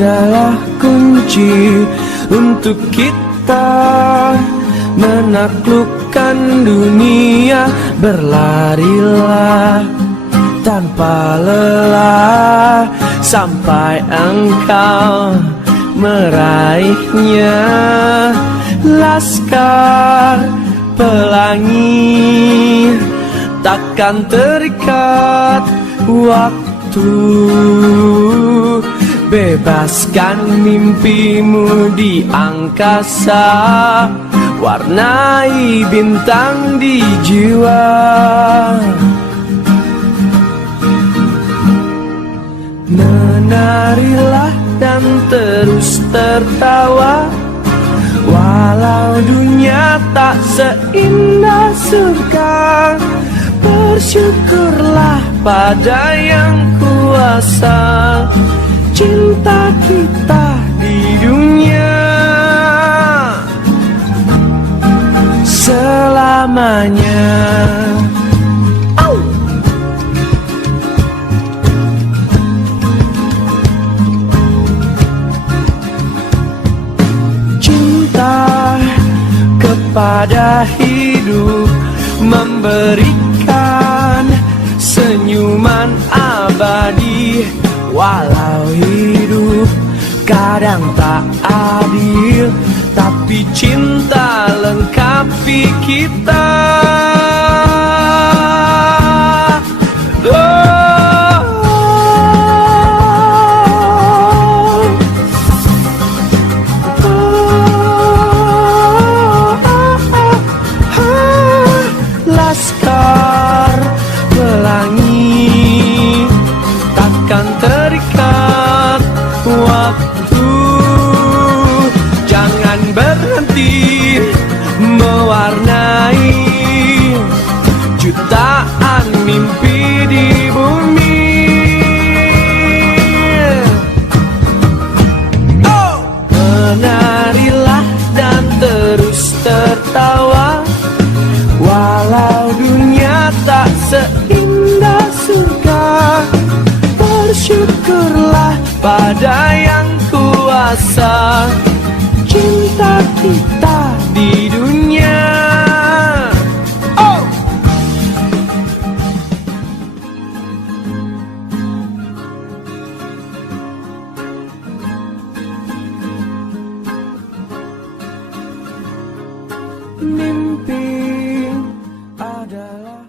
adalah kunci untuk kita menaklukkan dunia. Berlarilah tanpa lelah sampai engkau meraihnya. Laskar Pelangi takkan terikat waktu. Bebaskan mimpimu di angkasa, warnai bintang di jiwa. Menarilah dan terus tertawa, walau dunia tak seindah surga. Bersyukurlah pada yang kuasa, cinta kita di dunia selamanya. Pada hidup memberikan senyuman abadi. Walau hidup kadang tak adil, tapi cinta lengkapi kita. Laskar Pelangi takkan terikat waktu. Jangan berhenti mewarnai jutaan mimpi di bumi. Menarilah dan terus tertawa, walau dunia tak seindah surga. Bersyukurlah pada yang kuasa, cinta kita di dunia. Mimpi adalah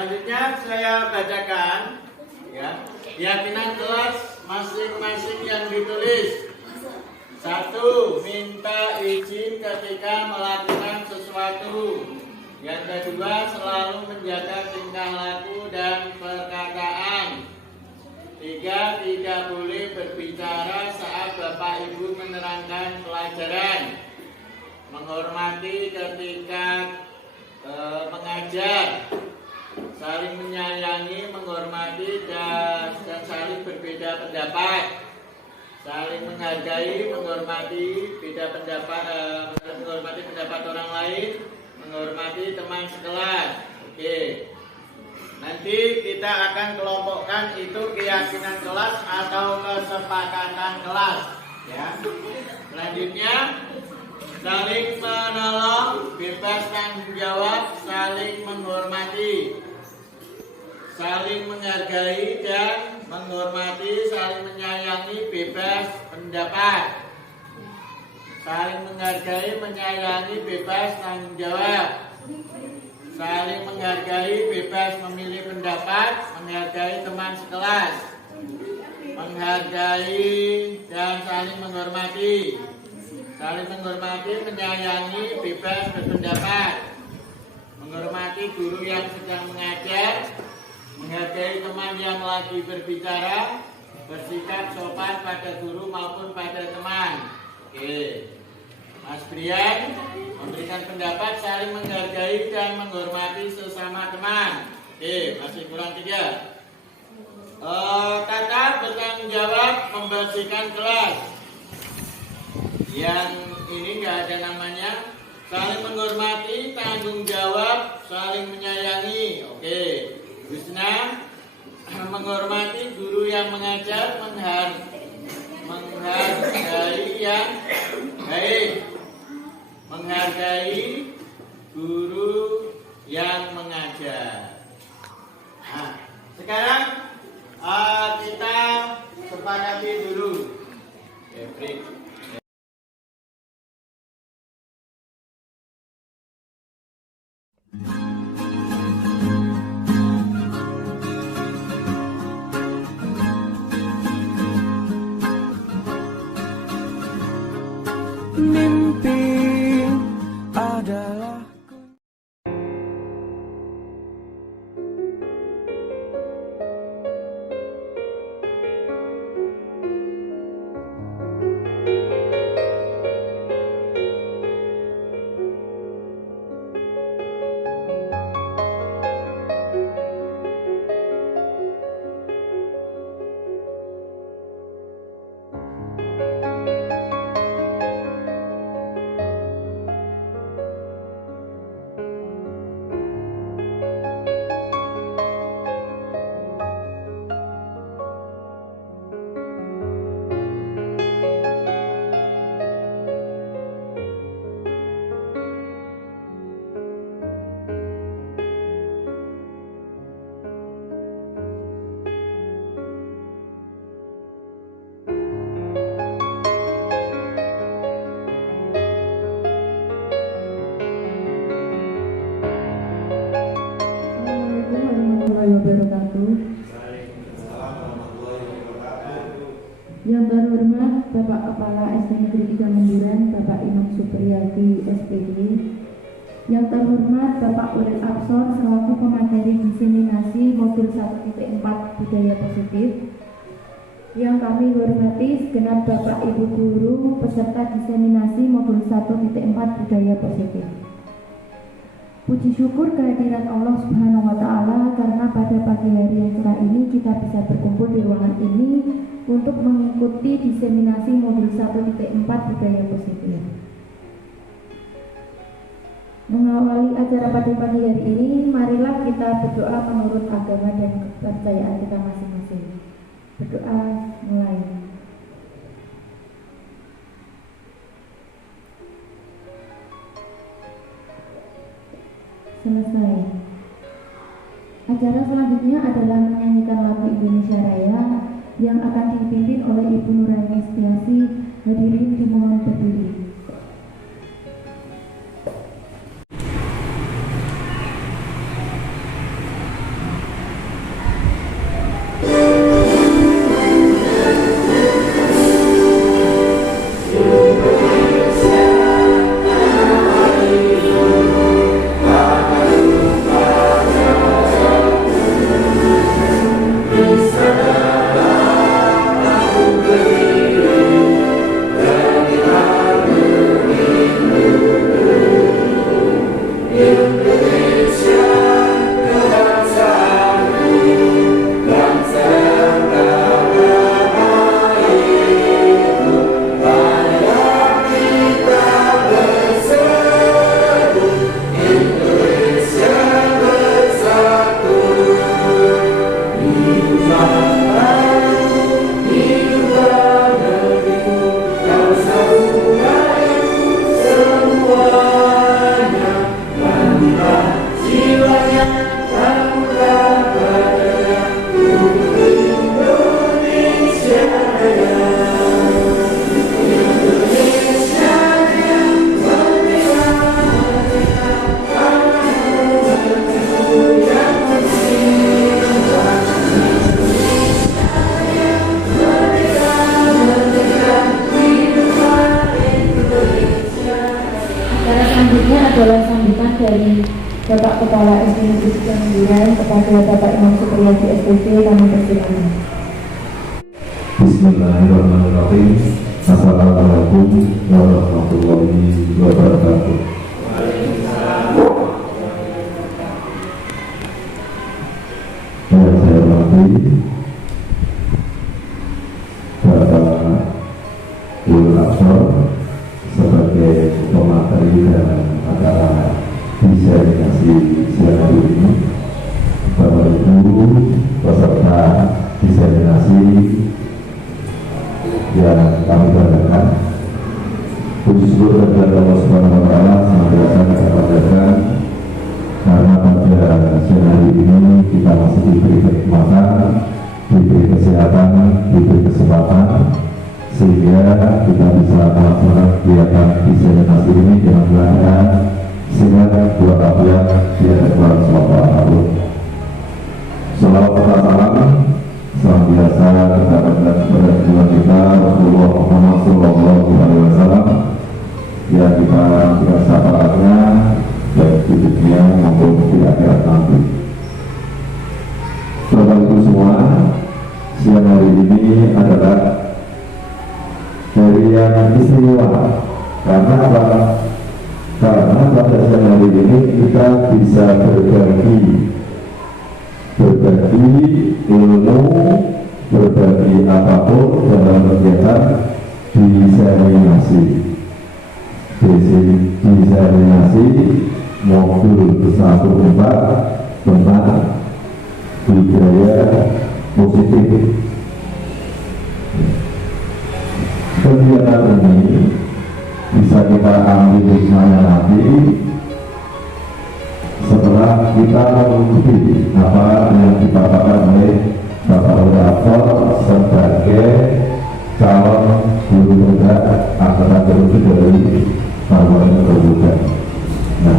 Selanjutnya saya bacakan ya, keyakinan kelas masing-masing yang ditulis. 1. Minta izin ketika melakukan sesuatu. Yang kedua, selalu menjaga tingkah laku dan perkataan. 3. Tidak boleh berbicara saat Bapak Ibu menerangkan pelajaran. Menghormati ketika mengajar. Saling menyayangi, menghormati dan saling berbeda pendapat. Saling menghargai, menghormati menghormati pendapat orang lain, menghormati teman sekelas. Oke. Nanti kita akan kelompokkan itu keyakinan kelas atau kesepakatan kelas. Ya. Selanjutnya, saling menolong, bebas tanggung jawab, saling menghormati. Saling menghargai dan menghormati, saling menyayangi, bebas pendapat. Saling menghargai, menyayangi, bebas tanggung jawab. Saling menghargai, bebas memilih pendapat, menghargai teman sekelas. Menghargai dan saling menghormati. Saling menghormati, menyayangi, bebas berpendapat. Menghormati guru yang sedang mengajar. Menghargai teman yang lagi berbicara, bersikap sopan pada guru maupun pada teman. Oke. Mas Brian memberikan pendapat, saling menghargai dan menghormati sesama teman. Oke, masih kurang 3. Kata bertanggung jawab, membersihkan kelas. Yang ini nggak ada namanya. Saling menghormati, tanggung jawab, saling menyayangi. Oke. Wisna, menghormati guru yang mengajar, menghargai yang baik, menghargai guru yang mengajar. Nah, sekarang kita sepakati dulu. Break. Mimpi adalah Yang terhormat Bapak Kepala SD Negeri 3 Menduran, Bapak Imam Supriyadi SPD. Yang terhormat Bapak Uril Absor selaku pemateri diseminasi modul 1.4 budaya positif. Yang kami hormati segenap Bapak Ibu guru peserta diseminasi modul 1.4 budaya positif. Puji syukur kehadiran Allah Subhanahu wa Ta'ala karena pada pagi hari yang cerah ini kita bisa berkumpul di ruangan ini untuk mengikuti diseminasi modul 1.4 budaya positif. Mengawali acara pada pagi hari ini, marilah kita berdoa menurut agama dan kepercayaan kita masing-masing. Berdoa mulai. Selesai. Acara selanjutnya adalah menyanyikan lagu Indonesia Raya yang akan dipimpin oleh Ibu Nuraini Setiasi. Hadirin dimohon berdiri. adalah sambutan dari Bapak Kepala SD Negeri Kemenduran kepada Bapak Imam Supriyadi SPP. Kami persilakan. Bismillahirrahmanirrahim. Assalamualaikum warahmatullahi wabarakatuh. Yang saya hormati Bapak Ulul Absor sebagai pemateri dan acara diseminasi siang hari ini, Bapak Ibu peserta diseminasi yang kami banggakan, puji syukur kepada Allah Subhanahu wa Ta'ala senantiasa kita panjatkan karena pada siang hari ini kita masih diberi kenikmatan, diberi kesehatan, diberi kesempatan sehingga kita bisa melaksanakan kegiatan diseminasi ini dengan keadaan sehat walafiat di hadapan Tuhan Subhanahu wa Ta'ala. Salawat dan salam senantiasa kita berikan kepada Tuhan kita Rasulullah Muhammad SAW yang kita berikan syafaatnya baik di dunia maupun di akhirat nanti. Bapak Ibu semua, siang hari ini adalah hari yang istimewa. Karena apa? Karena pada siang hari ini kita bisa berbagi ilmu, berbagi apapun dalam kegiatan diseminasi. Diseminasi modul 1/4 tentang budaya positif. Kegiatan ini bisa kita ambil hikmahnya nanti setelah kita mengikuti apa yang dikatakan oleh Bapak Ulul Absor sebagai calon guru muda angkatan ke-7 dari Kabupaten Gerobogan. Nah,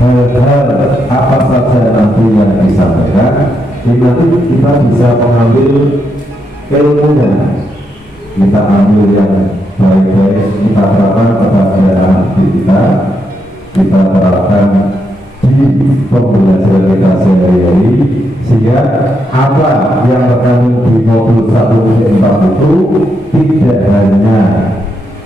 hal-hal apa saja nanti yang disampaikan, ini nanti kita bisa mengambil ilmunya, kita ambil yang baik-baik, kita terapkan pada anak kita terapkan di pembelajaran kita sehari-hari, sehingga apa yang terkandung di modul 1/4 itu tidak hanya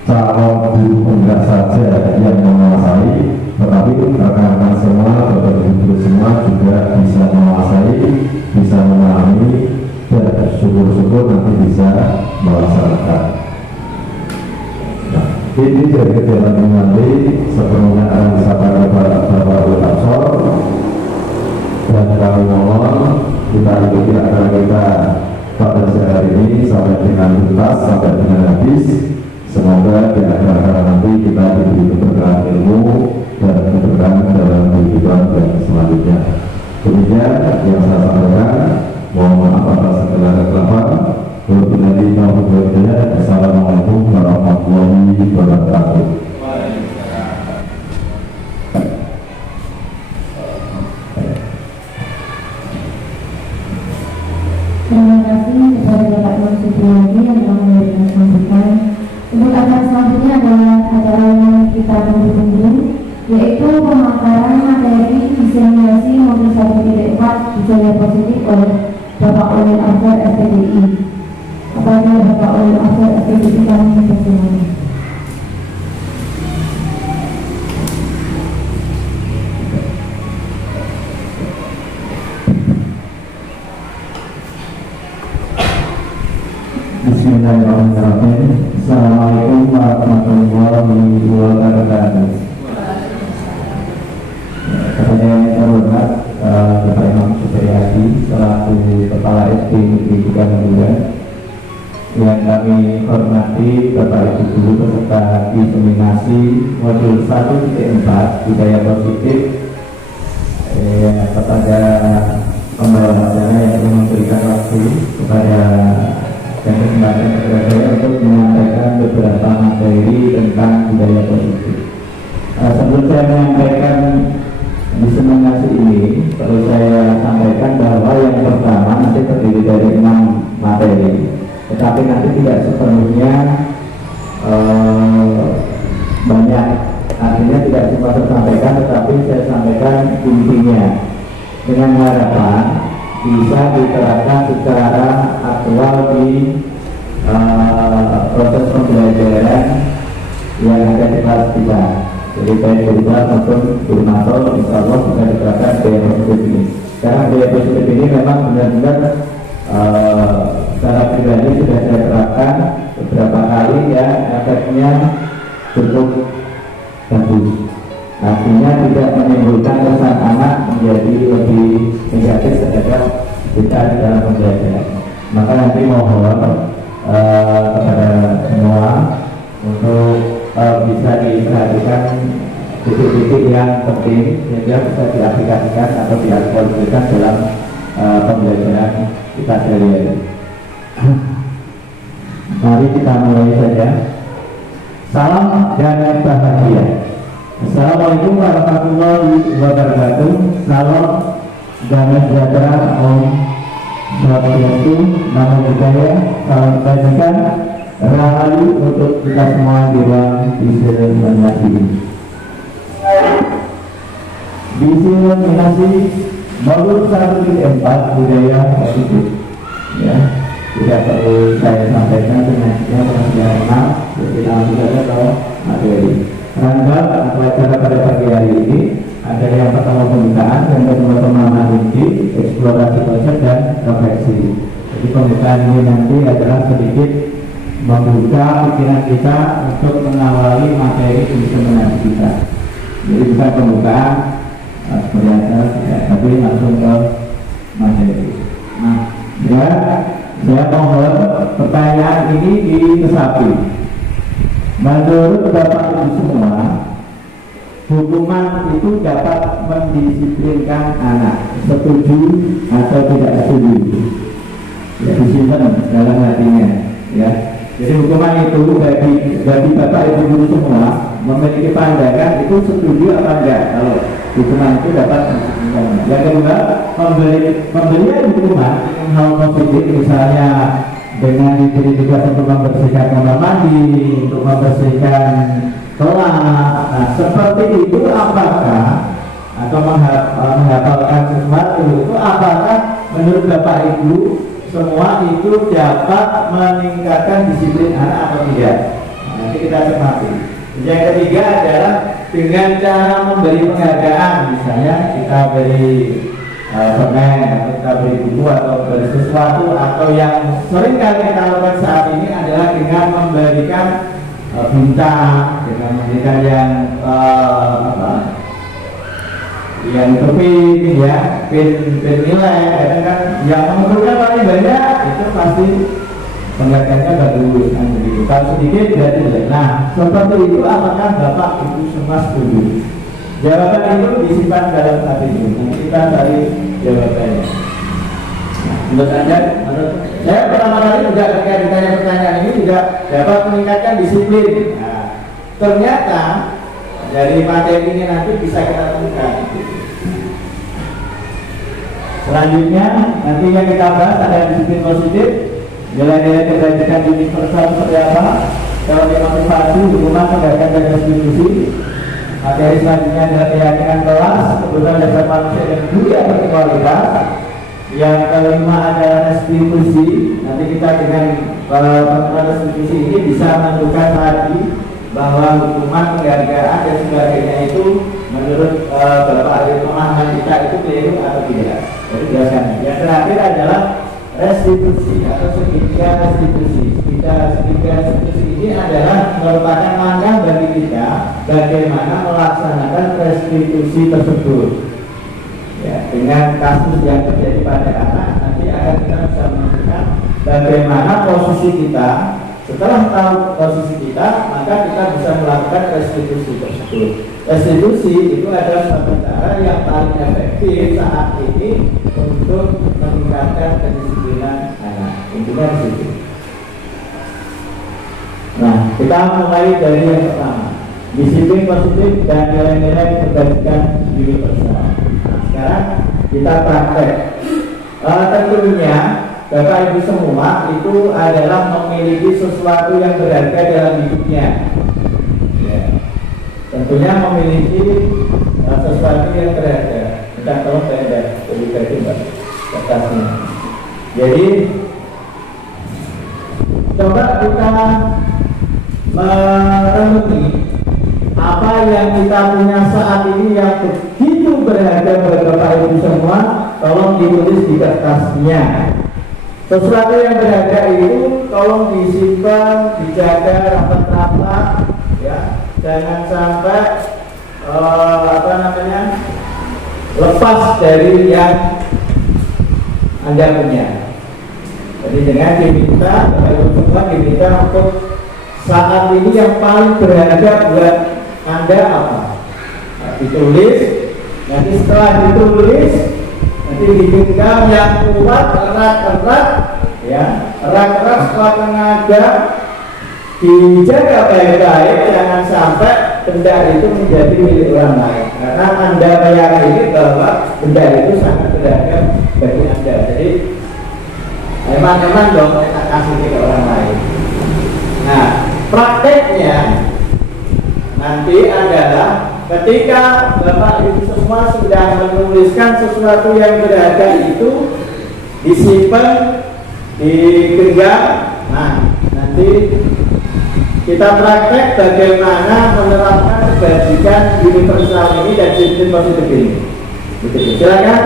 calon guru enggak saja yang menguasai, tetapi rekan-rekan semua, bapak-ibu semua juga bisa menguasai, bisa memahami, dan syukur-syukur nanti bisa melaksanakan. Nah, ini dari kegiatan ini nanti sepenuhnya akan disampaikan kepada Bapak Ulul Absor, dan kami mohon kita ikuti acara kita pada siang hari ini sampai dengan tuntas, sampai dengan habis. Semoga di akhir-akhir nanti kita diberi keberkahan ilmu dan keberkahan dalam kehidupan dan selanjutnya. Demikian yang saya sampaikan. Mohon maaf atas segala kekeliruan. Assalamualaikum warahmatullahi wabarakatuh. Terima kasih kepada Bapak Imam Supriyadi yang telah memberikan sambutan. Untuk acara selanjutnya adalah acara yang kita tunggu-tunggu, yaitu pemaparan materi diseminasi modul 1/4 budaya positif oleh Bapak Ulul Absor SPDI. Kepada Bapak Ulul Absor SPDI kami persilakan. Bismillahirrahmanirrahim. Assalamualaikum warahmatullahi wabarakatuh. Kepada yang terhormat Bapak Imam Supriyadi selaku Kepala SD Negeri Kemenduran, yang kami hormati Bapak Ibu guru peserta diseminasi modul 1/4 budaya positif, kepada pembawa acara yang memberikan waktu kepada dan kesempatan kepada saya untuk menyampaikan beberapa materi tentang budaya positif. Sebelum saya menyampaikan diseminasi ini, perlu saya sampaikan bahwa yang pertama nanti terdiri dari 6 materi, tetapi nanti tidak sepenuhnya banyak, artinya tidak semua tersampaikan, tapi saya sampaikan intinya dengan harapan bisa diterapkan secara aktual di proses pembelajaran yang ada di kelas kita. Jadi baik guru kelas maupun guru masuk, insya Allah bisa diterapkan gaya positif ini. Karena gaya positif ini memang benar-benar secara pribadi sudah saya terapkan beberapa kali ya, efeknya cukup bagus. Artinya tidak menimbulkan kesan anak menjadi lebih negatif terhadap kita di dalam pembelajaran. Maka nanti mohon kepada semua untuk bisa diperhatikan titik-titik yang penting sehingga bisa diaplikasikan atau diaplikasikan dalam pembelajaran kita sehari-hari. Mari kita mulai saja. Salam dan bahagia. Assalamualaikum warahmatullahi wabarakatuh. Salam damai sejahtera, Om Swastiastu, Namo Buddhaya, salam kebajikan, rahayu untuk kita semua di ruang diseminasi. Diseminasi modul 1.4 budaya positif. Ya, tidak perlu saya sampaikan sebenarnya pengertian enam, jadi langsung saja ke materi. Rangkap acara pada pagi hari ini ada yang pertama pembukaan, yang kedua pemahaman inti, eksplorasi konsep dan refleksi. Jadi pembukaan ini nanti adalah sedikit membuka pikiran kita untuk mengawali materi diseminasi kita. Jadi bukan pembukaan seperti ya, tapi langsung ke materi. Nah, ya, saya mohon pertanyaan ini dikesapi. Menurut Bapak Ibu semua, hukuman itu dapat mendisiplinkan anak. Setuju atau tidak setuju? Ya, disimpan dalam hatinya. Ya, jadi hukuman itu bagi Bapak Ibu guru semua memiliki pandangan itu setuju apa enggak kalau hukuman itu dapat mendisiplinkan. Yang kedua, pemberian hukuman hal positif, misalnya dengan diberi tugas untuk membersihkan kamar mandi, untuk membersihkan kelas. Nah, seperti itu apakah atau menghafalkan sesuatu itu apakah menurut Bapak Ibu semua itu dapat meningkatkan disiplin anak atau tidak? Nah, nanti kita cermati. Yang ketiga adalah dengan cara memberi penghargaan, misalnya kita beri permen, atau kita beri buku atau beri sesuatu, atau yang sering kali kita lakukan saat ini adalah dengan memberikan bintang, dengan memberikan yang yang pin ya, pin nilai, kan yang mengumpulkan paling banyak itu pasti penghargaannya bagus kan begitu. Kalau sedikit berarti jelek. Nah, seperti itu apakah Bapak Ibu semua setuju? Jawaban itu disimpan dalam hati itu. Nanti kita cari jawabannya. Menurut Anda, saya pertama kali juga ketika ditanya pertanyaan ini juga dapat meningkatkan disiplin. Nah, ternyata dari materi ini nanti bisa kita temukan. Selanjutnya nanti yang kita bahas ada disiplin positif, nilai-nilai kebajikan universal seperti apa, teori motivasi, hukuman, penghargaan dan restitusi. Materi selanjutnya adalah keyakinan kelas, kebutuhan dasar manusia dan budaya berkualitas. Yang kelima adalah restitusi. Nanti kita dengan peraturan restitusi ini bisa menentukan tadi bahwa hukuman, penghargaan dan sebagainya itu menurut Bapak Adil pemahaman kita itu keliru atau tidak. Jadi jelaskan. Yang terakhir adalah restitusi atau segitiga restitusi. Segitiga restitusi ini adalah merupakan langkah bagi kita bagaimana melaksanakan restitusi tersebut. Ya, dengan kasus yang terjadi pada anak nanti akan kita bisa menentukan bagaimana posisi kita. Setelah tahu posisi kita, maka kita bisa melakukan restitusi tersebut. Restitusi itu adalah satu cara yang paling efektif saat ini untuk meningkatkan kedisiplinan anak. Intinya di situ. Nah, kita mulai dari yang pertama, disiplin positif dan nilai-nilai kebajikan universal. Sekarang kita praktek. Tentunya Bapak Ibu semua itu adalah memiliki sesuatu yang berharga dalam hidupnya. Ya. Tentu tentunya memiliki sesuatu yang berharga. Minta tolong saya ada publikasi Mbak kertasnya. Jadi coba kita merenungi apa yang kita punya saat ini yang begitu berharga bagi Bapak Ibu semua. Tolong ditulis di kertasnya. Sesuatu yang berharga itu tolong disimpan, dijaga rapat-rapat, ya. Jangan sampai lepas dari yang Anda punya. Jadi dengan diminta, Bapak Ibu semua diminta untuk saat ini yang paling berharga buat Anda apa? Nah, ditulis. Nanti setelah ditulis, nanti digenggam yang kuat, erat-erat, ya, erat-erat setelah mengajar, dijaga baik-baik, jangan sampai benda itu menjadi milik orang lain. Karena Anda meyakini bahwa benda itu sangat berharga bagi Anda. Jadi teman-teman dong kita kasih ke orang lain. Nah, prakteknya nanti adalah ketika Bapak Ibu semua sudah menuliskan sesuatu yang berharga itu, disimpan, digenggam. Nah, nanti kita praktek bagaimana menerapkan kebajikan universal ini dan sistem positif ini. Silakan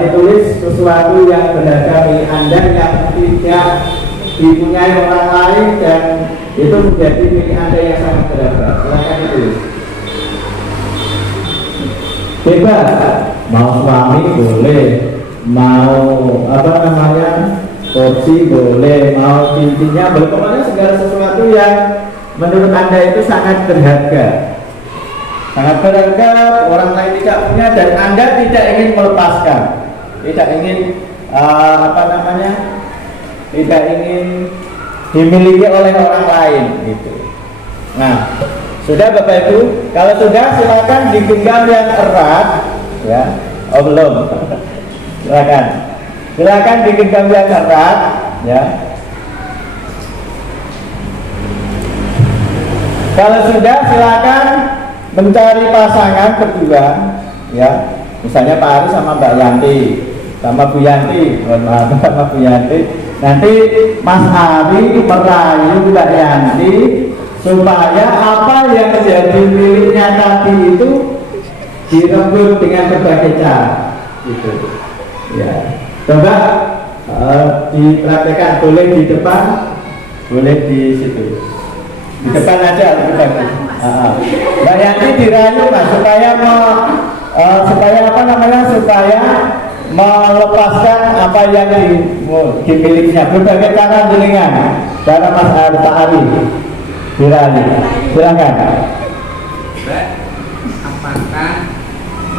ditulis sesuatu yang berharga milik Anda yang tidak dipunyai orang lain dan itu menjadi milik Anda yang sangat berharga. Silakan ditulis. Bebas, mau suami boleh, mau kursi boleh, mau cincinnya boleh, pokoknya segala sesuatu yang menurut Anda itu sangat berharga. Sangat berharga, orang lain tidak punya dan Anda tidak ingin melepaskan, tidak ingin tidak ingin dimiliki oleh orang lain gitu. Nah, sudah Bapak Ibu, kalau sudah silakan digenggam yang erat, ya. Oh belum, silakan digenggam yang erat, ya. Kalau sudah silakan mencari pasangan kedua, ya. Misalnya Pak Ari sama Mbak Yanti, sama Bu Yanti, sama Bu Yanti. Nanti Mas Ari merayu Mbak Yanti supaya apa yang menjadi miliknya tadi itu direbut dengan berbagai cara, gitu. Ya, coba dipraktekkan, boleh di depan, boleh di situ, di depan aja lebih bagus. Mbak Yanti dirayu Mas supaya supaya melepaskan apa yang dimilikinya, berbagai cara jenengan, cara Mas Ari dirayu. Silakan. Mbak, apakah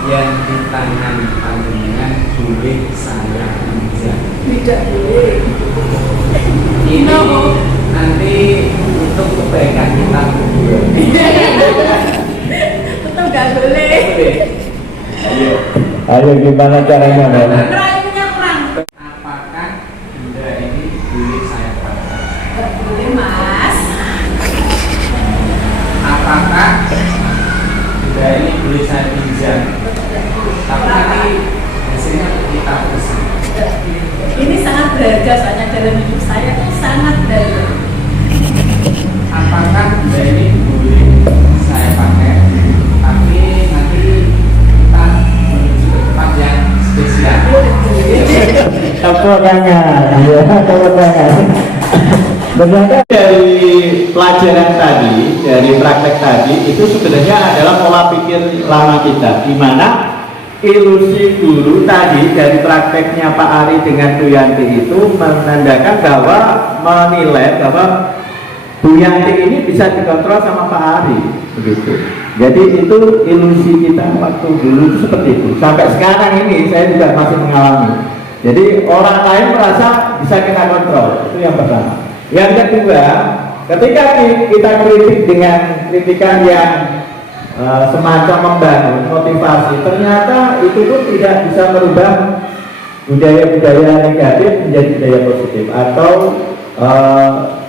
yang di tangan panjenengan boleh saya pinjam? Tidak boleh. Ini nanti untuk kebaikan kita berdua. Tetap nggak boleh. Ayo gimana caranya, Mbak? Rayunya kurang. Apakah benda ini boleh saya pakai? Nggak boleh, Mas. Apakah benda ini boleh saya pinjam? Tapi nanti hasilnya kita bersama. Ini sangat berharga soalnya dalam hidup saya itu sangat berharga. Apakah benda ini boleh saya pakai? Tapi nanti kita menuju ke tempat yang spesial. Tepuk tangan, ya, tepuk tangan. Ternyata dari pelajaran tadi, dari praktek tadi, itu sebenarnya adalah pola pikir lama kita, di mana ilusi guru tadi dari prakteknya Pak Ari dengan Bu Yanti itu menandakan bahwa menilai bahwa Bu Yanti ini bisa dikontrol sama Pak Ari, begitu. Jadi itu ilusi kita waktu dulu itu seperti itu. Sampai sekarang ini saya juga masih mengalami. Jadi orang lain merasa bisa kita kontrol, itu yang pertama. Yang kedua, ketika kita kritik dengan kritikan yang semacam membangun motivasi, ternyata itu pun tidak bisa merubah budaya-budaya negatif menjadi budaya positif atau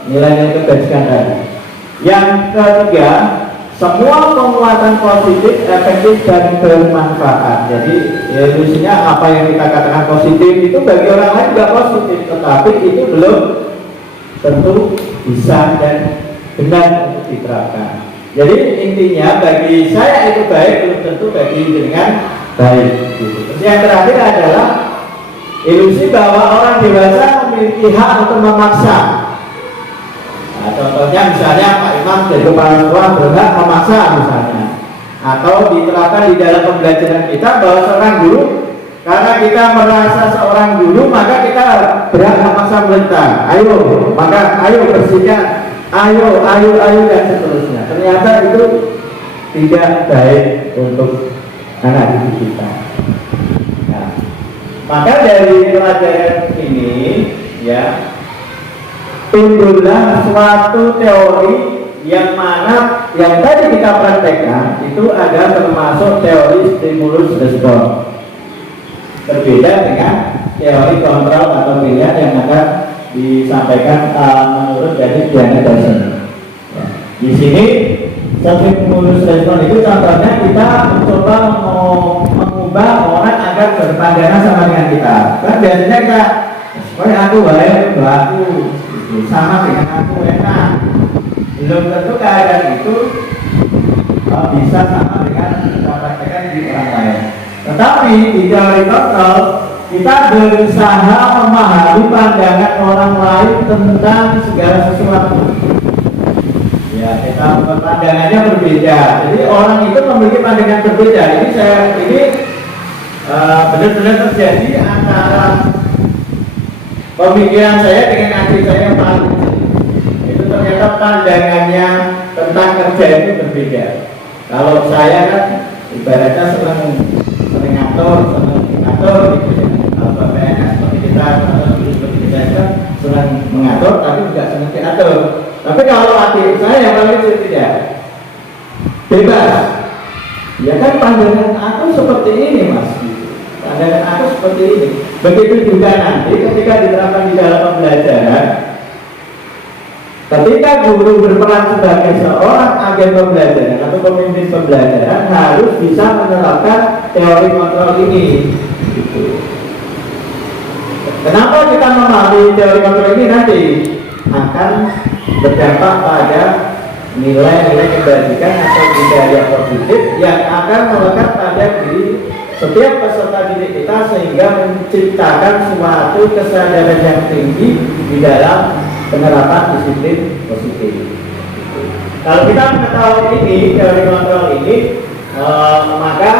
nilai-nilai kebajikan tadi. Yang ketiga, semua penguatan positif, efektif dan bermanfaat. Jadi ilusinya apa yang kita katakan positif itu bagi orang lain juga positif, tetapi itu belum tentu bisa dan benar untuk diterapkan. Jadi intinya bagi saya itu baik, belum tentu bagi dengan baik. Terus yang terakhir adalah ilusi bahwa orang dewasa memiliki hak untuk memaksa. Nah, contohnya misalnya Pak Imam dari kepala sekolah berhak memaksa misalnya, atau diterapkan di dalam pembelajaran kita bahwa seorang guru, karena kita merasa seorang guru maka kita berhak memaksa mereka. Ayo, maka ayo bersihkan, ayo dan seterusnya. Ternyata itu tidak baik untuk anak didik kita. Nah, maka dari pelajaran ini ya timbullah suatu teori yang mana yang tadi kita praktekkan itu ada termasuk teori stimulus respon. Berbeda dengan teori kontrol atau pilihan yang akan disampaikan menurut dari Diana Dyson. Di sini stimulus respon itu contohnya kita mencoba mengubah orang agar berpandangan sama dengan kita. Kan biasanya kita, aku baik, aku sama dengan aku enak. Belum tentu keadaan itu bisa sama dengan kita praktekkan di orang lain. Tetapi di teori kontrol kita berusaha memahami pandangan orang lain tentang segala sesuatu. Ya, kita pandangannya berbeda. Jadi orang itu memiliki pandangan berbeda. Ini benar-benar terjadi antara pemikiran saya dengan adik saya yang paling kecil. Itu ternyata pandangannya tentang kerja itu berbeda. Kalau saya kan ibaratnya senang ngatur, gitu. Kalau bapaknya seperti kita atau seperti kita senang mengatur, tapi juga senang diatur. Tapi kalau adik saya yang paling kecil tidak, bebas. Ya kan pandangan aku seperti ini mas. Pandangan aku seperti ini. Begitu juga nanti ketika diterapkan di dalam pembelajaran, ketika guru berperan sebagai seorang agen pembelajaran atau pemimpin pembelajaran harus bisa menerapkan teori kontrol ini. Gitu. Kenapa kita memahami teori kontrol ini nanti akan berdampak pada nilai-nilai kebajikan atau budaya positif yang akan melekat pada diri setiap peserta didik kita sehingga menciptakan suatu kesadaran yang tinggi di dalam penerapan disiplin positif. Kalau kita mengetahui ini teori kontrol ini, maka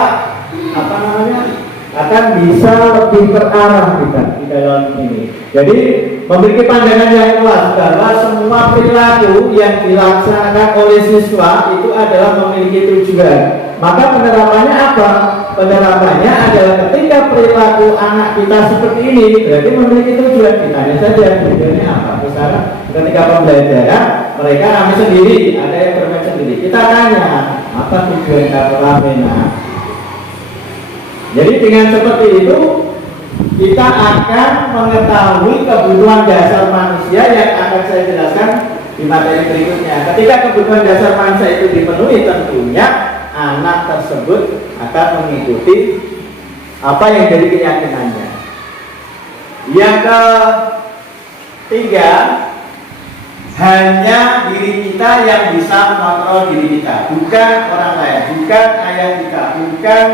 akan bisa lebih terarah kita di dalam ini. Jadi memiliki pandangan yang luas bahwa semua perilaku yang dilaksanakan oleh siswa itu adalah memiliki tujuan. Maka penerapannya apa? Penerapannya adalah ketika perilaku anak kita seperti ini berarti memiliki tujuan. Kita hanya saja tujuannya apa? Misalnya ketika pembelajaran mereka rame sendiri, ada yang bermain sendiri. Kita tanya apa tujuan kamu rame? Jadi dengan seperti itu kita akan mengetahui kebutuhan dasar manusia yang akan saya jelaskan di materi berikutnya. Ketika kebutuhan dasar manusia itu dipenuhi, tentunya anak tersebut akan mengikuti apa yang jadi keyakinannya. Yang ketiga, hanya diri kita yang bisa mengontrol diri kita, bukan orang lain, bukan ayah kita, bukan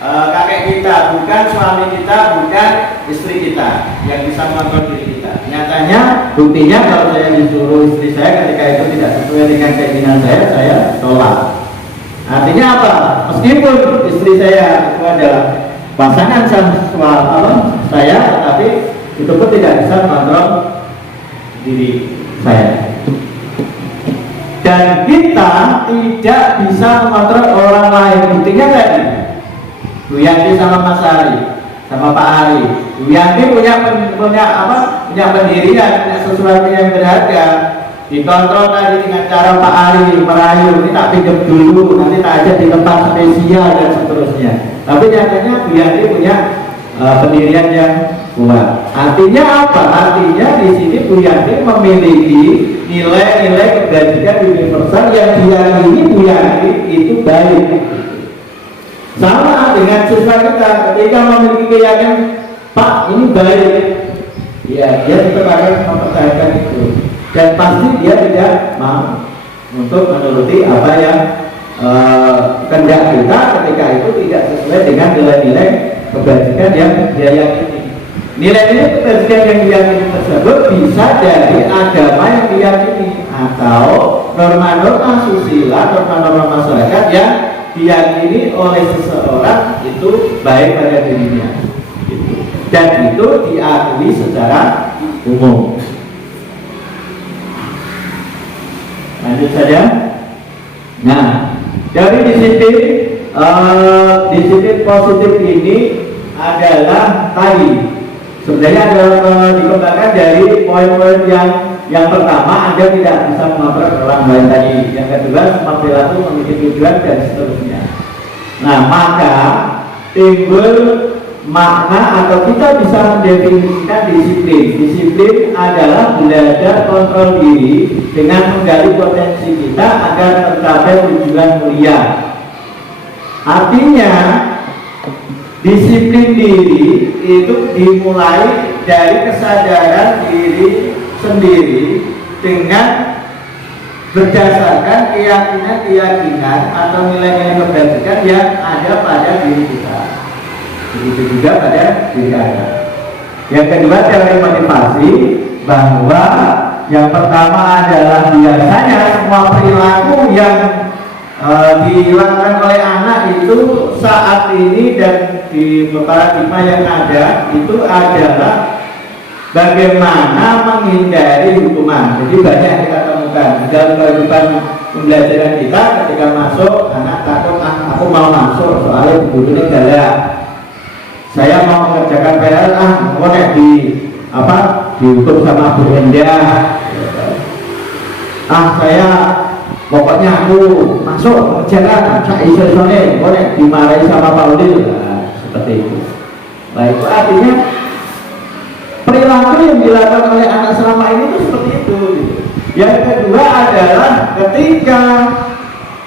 kakek kita, bukan suami kita, bukan istri kita yang bisa mengontrol diri kita. Nyatanya, buktinya kalau saya disuruh istri saya ketika itu tidak sesuai dengan keinginan saya tolak. Artinya apa? Meskipun istri saya itu adalah pasangan saya, tetapi itu pun tidak bisa mengontrol diri saya. Dan kita tidak bisa mengontrol orang lain. Buktinya tadi Bu Yanti sama Mas Ari, sama Pak Ari. Bu Yanti punya pendirian, punya sesuatu yang berharga. Dikontrol tadi dengan cara Pak Ari merayu, ini tak pinjam dulu, nanti tak ajak di tempat spesial dan seterusnya. Tapi nyatanya Bu Yanti punya pendirian yang kuat. Artinya apa? Artinya di sini Bu Yanti memiliki nilai-nilai kebajikan universal yang diyakini Bu Yanti itu baik. Sama dengan siswa kita ketika memiliki keyakinan Pak ini baik, ya dia tetap akan mempercayakan itu dan pasti dia tidak mau untuk menuruti apa yang kehendak kita ketika itu tidak sesuai dengan nilai-nilai kebajikan yang dia yakini. Nilai-nilai kebajikan yang diyakini tersebut bisa dari agama yang diyakini atau norma-norma susila, norma-norma masyarakat yang diyakini oleh seseorang itu baik pada dirinya, dan itu diakui secara umum. Lanjut saja. Nah, dari disiplin positif ini adalah tadi sebenarnya adalah dikembangkan dari poin-poin yang pertama, Anda tidak bisa mengoper orang lain tadi. Yang kedua, semua perilaku memiliki tujuan dan seterusnya. Nah, maka timbul makna atau kita bisa mendefinisikan disiplin. Disiplin adalah belajar kontrol diri dengan menggali potensi kita agar tercapai tujuan mulia. Artinya, disiplin diri itu dimulai dari kesadaran diri sendiri dengan berdasarkan keyakinan-keyakinan atau nilai-nilai kebajikan yang ada pada diri kita. Begitu juga pada diri Anda. Yang kedua, teori motivasi, bahwa yang pertama adalah biasanya semua perilaku yang dilakukan oleh anak itu saat ini dan di paradigma yang ada itu adalah bagaimana menghindari hukuman. Jadi banyak kita temukan dalam kehidupan pembelajaran kita ketika masuk, anak takut, aku mau masuk soalnya guru ini galak, saya mau mengerjakan PR, boleh dihukum sama Bu Endah, saya pokoknya aku masuk mengerjakan, saya iso-isone boleh dimarahi sama Pak Udil. Seperti itu. Nah, itu artinya perilaku yang dilakukan oleh anak selama ini itu seperti itu. Yang kedua adalah ketika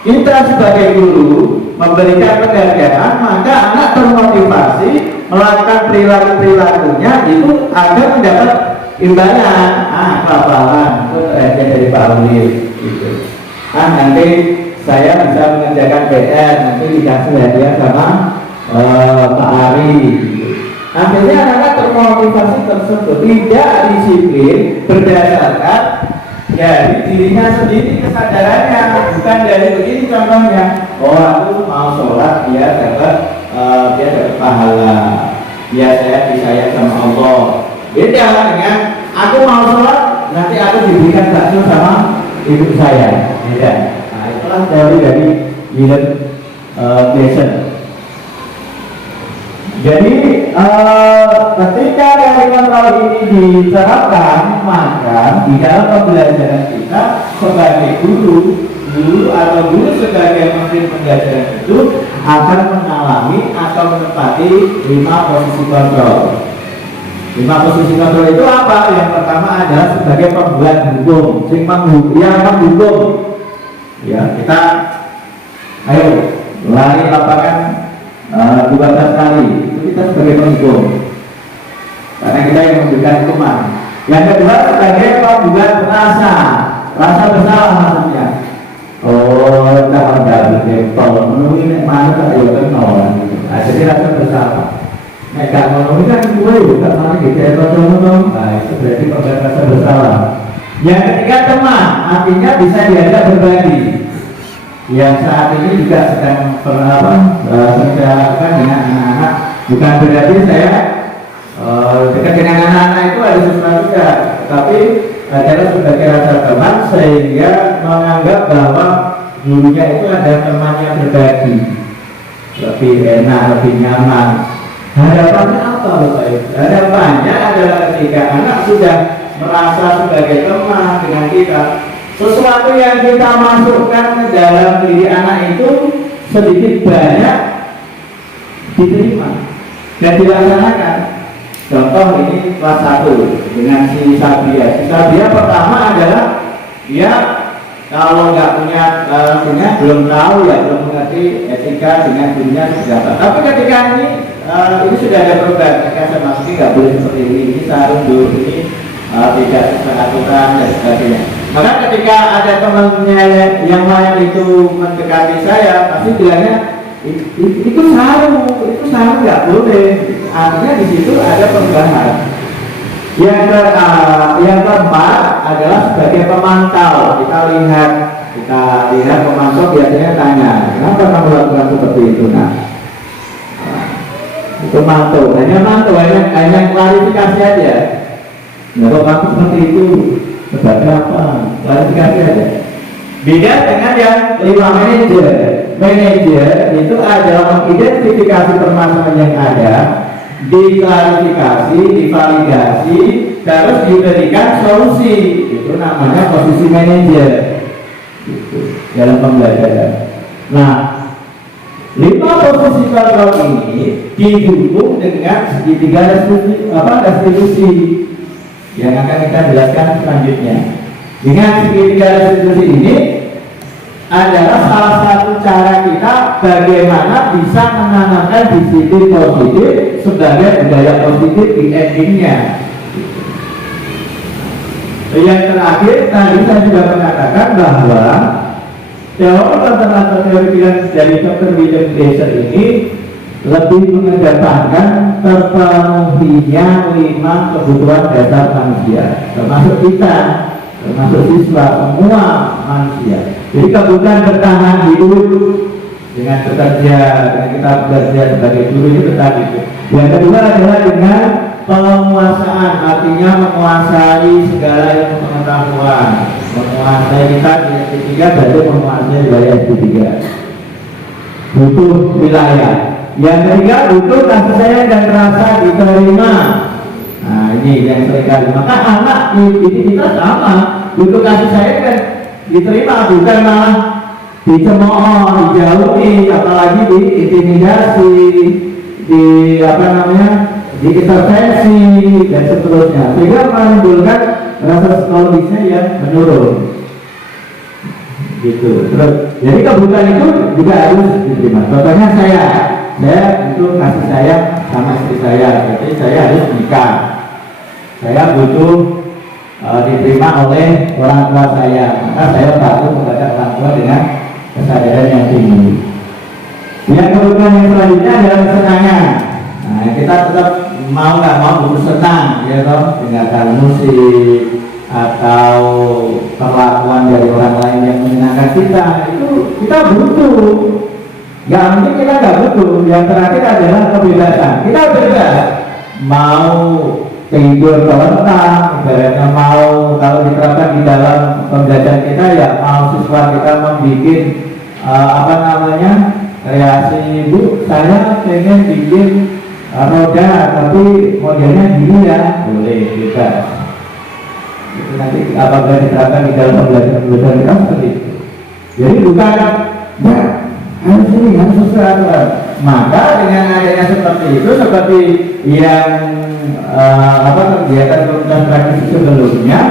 kita sebagai guru memberikan penghargaan, maka anak termotivasi melakukan perilakunya itu agar mendapat imbalan. Kelaparan itu terakhir dari Pak Udil. Gitu. Nanti saya bisa mengerjakan PR, nanti dikasih hadiah sama Pak Ari. Akhirnya anak termotivasi tersebut tidak disiplin berdasarkan dari dirinya sendiri kesadarannya, bukan dari begini contohnya. Aku mau sholat dia dapat pahala, dia saya disayang sama Allah. Beda dengan aku mau sholat nanti aku diberikan bakso sama ibu saya. Beda. Nah, itulah teori dari William Gibson. Jadi ketika dari kontrol ini diterapkan, maka di dalam pembelajaran kita sebagai guru atau guru sebagai menteri pembelajaran itu akan mengalami atau menempati 5 posisi kontrol. 5 posisi kontrol itu apa? Yang pertama adalah sebagai pembuat hukum, yang menghukum. Ya, kita ayo lari lapangan 12 kali, itu kita sebagai penghukum karena kita yang memberikan hukuman. Yang kedua sebagai pembuat rasa bersalah maksudnya. Tak ada betul menuhi mana tak ada kenal. Jadi rasa bersalah. Gak menuhi kan gue bukan mana kita itu berarti pembuat rasa bersalah. Yang ketiga teman, artinya bisa diajak berbagi. Yang saat ini juga sedang saya lakukan dengan anak-anak. Bukan berarti saya dekat dengan anak-anak itu ada sesuatu juga, tapi adalah sebagai rasa teman sehingga menganggap bahwa gurunya itu ada teman yang berbagi, lebih enak, lebih nyaman. Harapannya apa Bapak Ibu? Harapannya adalah ketika anak sudah merasa sebagai teman dengan kita, sesuatu yang kita masukkan ke dalam diri anak itu sedikit banyak diterima dan dilaksanakan. Contoh ini kelas 1 dengan si Sabia. Si Sabia pertama adalah dia kalau nggak punya belum tahu ya, belum mengerti etika dengan gurunya seperti apa. Tapi ketika ini sudah ada perubahan, ketika saya masuki nggak boleh seperti ini saya undur, ini tidak sesuai aturan dan sebagainya. Maka ketika ada temannya yang lain itu mendekati saya, pasti bilangnya itu saru nggak boleh. Artinya di situ ada perubahan. Yang keempat adalah sebagai pemantau. Kita lihat pemantau biasanya tanya, kenapa kamu lakukan seperti itu? Nah, itu mantau, hanya klarifikasi aja. Nah, kalau kamu seperti itu, sebabnya apa? Klarifikasi aja. Beda dengan yang 5 manajer. Manajer itu adalah mengidentifikasi permasalahan yang ada, diklarifikasi, divalidasi, terus diberikan solusi. Itu namanya posisi manajer dalam pembelajaran. Nah, 5 posisi kontrol ini didukung dengan segitiga restitusi yang akan kita jelaskan selanjutnya. Dengan segitiga restitusi ini adalah salah satu cara kita bagaimana bisa menanamkan disiplin positif sebagai budaya positif di endingnya. Yang terakhir, tadi saya sudah mengatakan bahwa teori konservator teori bilansi dari Dr. William Glaser ini lebih mengedepankan terpenuhinya 5 kebutuhan dasar manusia, termasuk kita, termasuk siswa, semua manusia. Jadi kebutuhan bertahan hidup dengan bekerja, dengan kita bekerja sebagai guru itu bertahan hidup. Yang kedua adalah dengan penguasaan, artinya menguasai segala ilmu pengetahuan, menguasai kita di S3 berarti menguasai wilayah S3. Butuh wilayah. Yang ketiga butuh kasih sayang dan rasa diterima. Nah ini yang seringkali. Maka anak ini kita sama, butuh kasih sayang dan diterima, bukan malah dicemooh, dijauhi, apalagi diintimidasi, diintervensi dan seterusnya, sehingga menimbulkan rasa psikologisnya yang menurun. Gitu. Terus, jadi kebutuhan itu juga harus diterima. Contohnya saya butuh kasih sayang sama istri saya, jadi saya harus nikah. Saya butuh diterima oleh orang tua saya, maka saya patuh kepada orang tua dengan kesadaran yang tinggi. Yang kebutuhan yang selanjutnya adalah kesenangan. Nah, kita tetap mau nggak mau butuh senang, ya toh, dengarkan musik atau perlakuan dari orang lain yang menyenangkan kita, itu kita butuh. Nggak mungkin kita nggak butuh. Yang terakhir adalah kebebasan. Kita bebas mau tidur terlentang, ibaratnya mau kalau diterapkan di dalam pembelajaran kita ya mau siswa kita membuat kreasi, Bu, saya pengen bikin roda tapi modelnya gini ya, boleh, bebas. Itu nanti apabila diterapkan di dalam pembelajaran kita seperti itu. Jadi bukan ya harus ini, harus sesuai. Maka dengan adanya seperti itu, seperti yang kegiatan komunitas praktisi sebelumnya,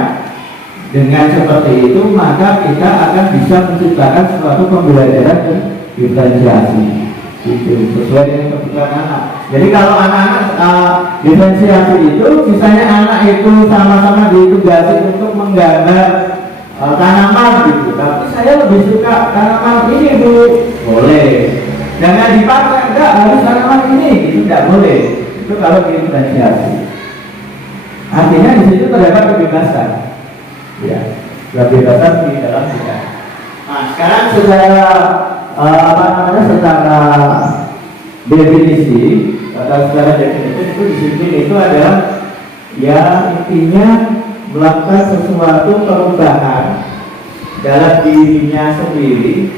dengan seperti itu maka kita akan bisa menciptakan suatu pembelajaran dan diferensiasi itu sesuai dengan kebutuhan anak. Jadi kalau anak-anak diferensiasi itu misalnya anak itu sama-sama ditugasi untuk menggambar tanaman gitu, tapi saya lebih suka tanaman ini, Bu, boleh. Jangan dipaksa, enggak harus tanaman ini, itu tidak boleh. Itu kalau diferensiasi. Artinya di situ terdapat kebebasan, ya, kebebasan di dalam kita. Nah, sekarang secara secara definisi atau secara definisi itu disiplin itu adalah ya intinya melakukan sesuatu perubahan dalam dirinya sendiri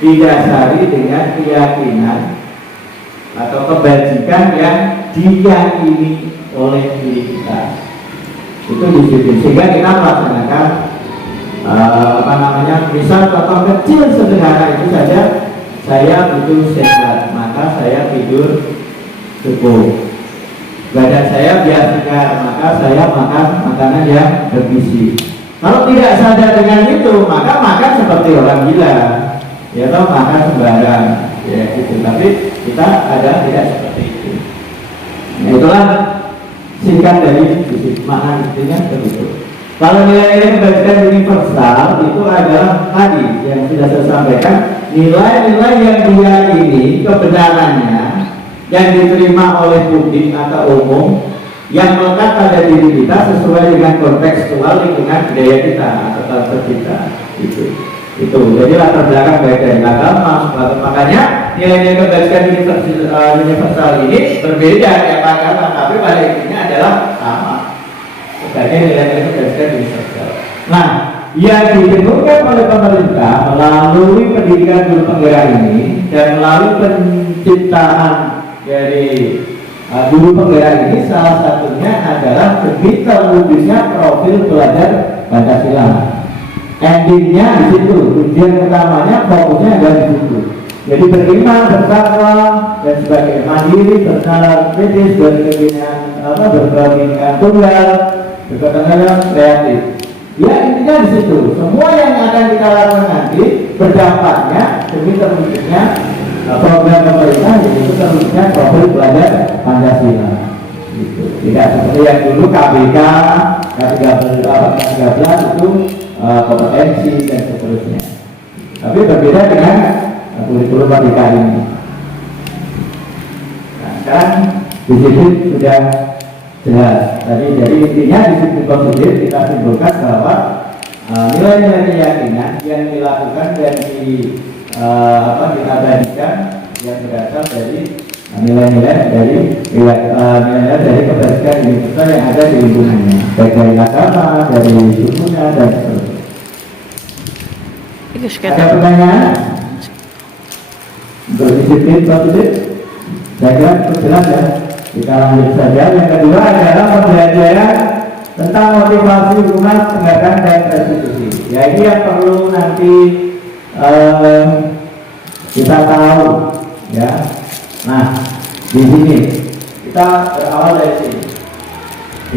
didasari dengan keyakinan atau kebajikan yang diyakini oleh diri kita. Itu disiplin, sehingga kita melaksanakan misal contoh kecil sederhana itu saja, saya butuh sehat maka saya tidur cukup. badan saya biar segar, maka saya makan makanan yang bergizi. Kalau tidak sadar dengan itu, maka makan seperti orang gila, ya toh, makan sembarang, ya gitu. Tapi kita ada tidak seperti itu. Nah, itulah singkat dari makna intinya begitu. Kalau nilai-nilai kebajikan universal itu adalah tadi yang sudah saya sampaikan, nilai-nilai yang diyakini kebenarannya yang diterima oleh publik atau umum yang melekat pada diri kita sesuai dengan kontekstual lingkungan budaya kita atau culture kita. Itu jadi latar belakang baik dari agama. Makanya nilai-nilai kebajikan universal ini berbeda ya agama, tapi pada intinya adalah sama sebagai nilai-nilai kebajikan universal. Nah, yang ditentukan oleh pemerintah melalui pendidikan guru penggerak ini dan melalui penciptaan dari guru penggerak ini salah satunya adalah demi terwujudnya profil belajar Pancasila. Endingnya di situ, tujuan utamanya fokusnya adalah di situ. Jadi beriman, bertakwa dan sebagainya, mandiri, bersalah kritis, berkepentingan tunggal, berkepentingan kreatif. Ya intinya di situ. Semua yang akan kita lakukan nanti berdampaknya demi terwujudnya program pemerintah, yaitu terwujudnya profil belajar Pancasila. Gitu. Tidak seperti yang dulu KBK, K13 itu kompetensi dan seterusnya. Tapi berbeda dengan kurikulum merdeka ini. Nah, sekarang di sini sudah jelas. Jadi intinya di sini konsultif kita simpulkan bahwa nilai-nilai keyakinan yang dilakukan dan kita bagikan yang berasal dari nilai-nilai dari kebajikan universal yang ada di lingkungannya, baik dari agama, dari sukunya dan seterusnya. Ada pertanyaan untuk disiplin positif? Saya kira cukup jelas ya. Kita lanjut saja. Yang kedua adalah pembelajaran tentang motivasi hukuman, penegakan dan restitusi. Ya ini yang perlu nanti kita tahu ya. Nah di sini kita berawal dari sini.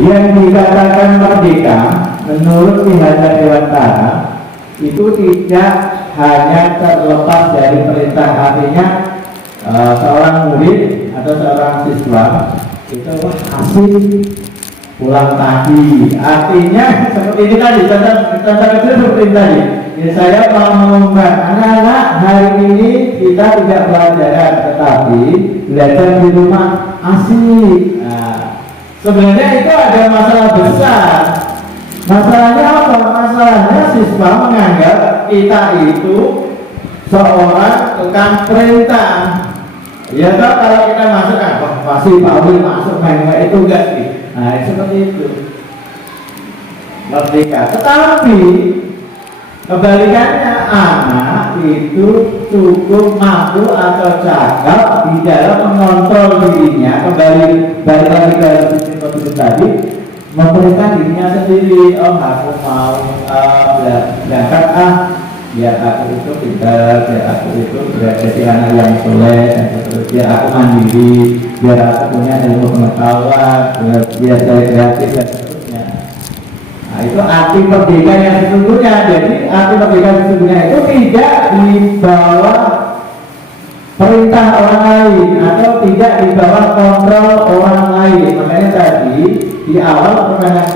Yang dikatakan merdeka menurut pihak Dewantara itu tidak hanya terlepas dari perintah, artinya seorang murid atau seorang siswa itu asik pulang pagi, artinya seperti ini tadi, contoh kecil seperti ini tadi. Ya, saya mau mengumumkan anak-anak hari ini kita tidak pelajaran, tetapi belajar di rumah asik. Nah, sebenarnya itu ada masalah besar. Masalahnya apa? Masalahnya siswa menganggap kita itu seorang tukang perintah. Ya toh, kalau kita masuk kan, pasti Pak Wil masuk main itu enggak sih? Nah seperti itu. Merdeka. Tetapi kebalikannya, anak itu cukup mampu atau cakap di dalam mengontrol dirinya. Kembali balik lagi ke sistem positif tadi, memerintah dirinya sendiri. Oh aku mau berangkat biar aku itu pintar, biar aku itu jadi anak yang soleh dan seterusnya, biar aku mandiri, biar aku punya ilmu pengetahuan, biar saya kreatif dan seterusnya. Nah itu arti merdeka yang sesungguhnya. Jadi arti merdeka sesungguhnya itu tidak di bawah perintah orang lain atau tidak di bawah kontrol orang lain. Makanya tadi di awal pertanyaan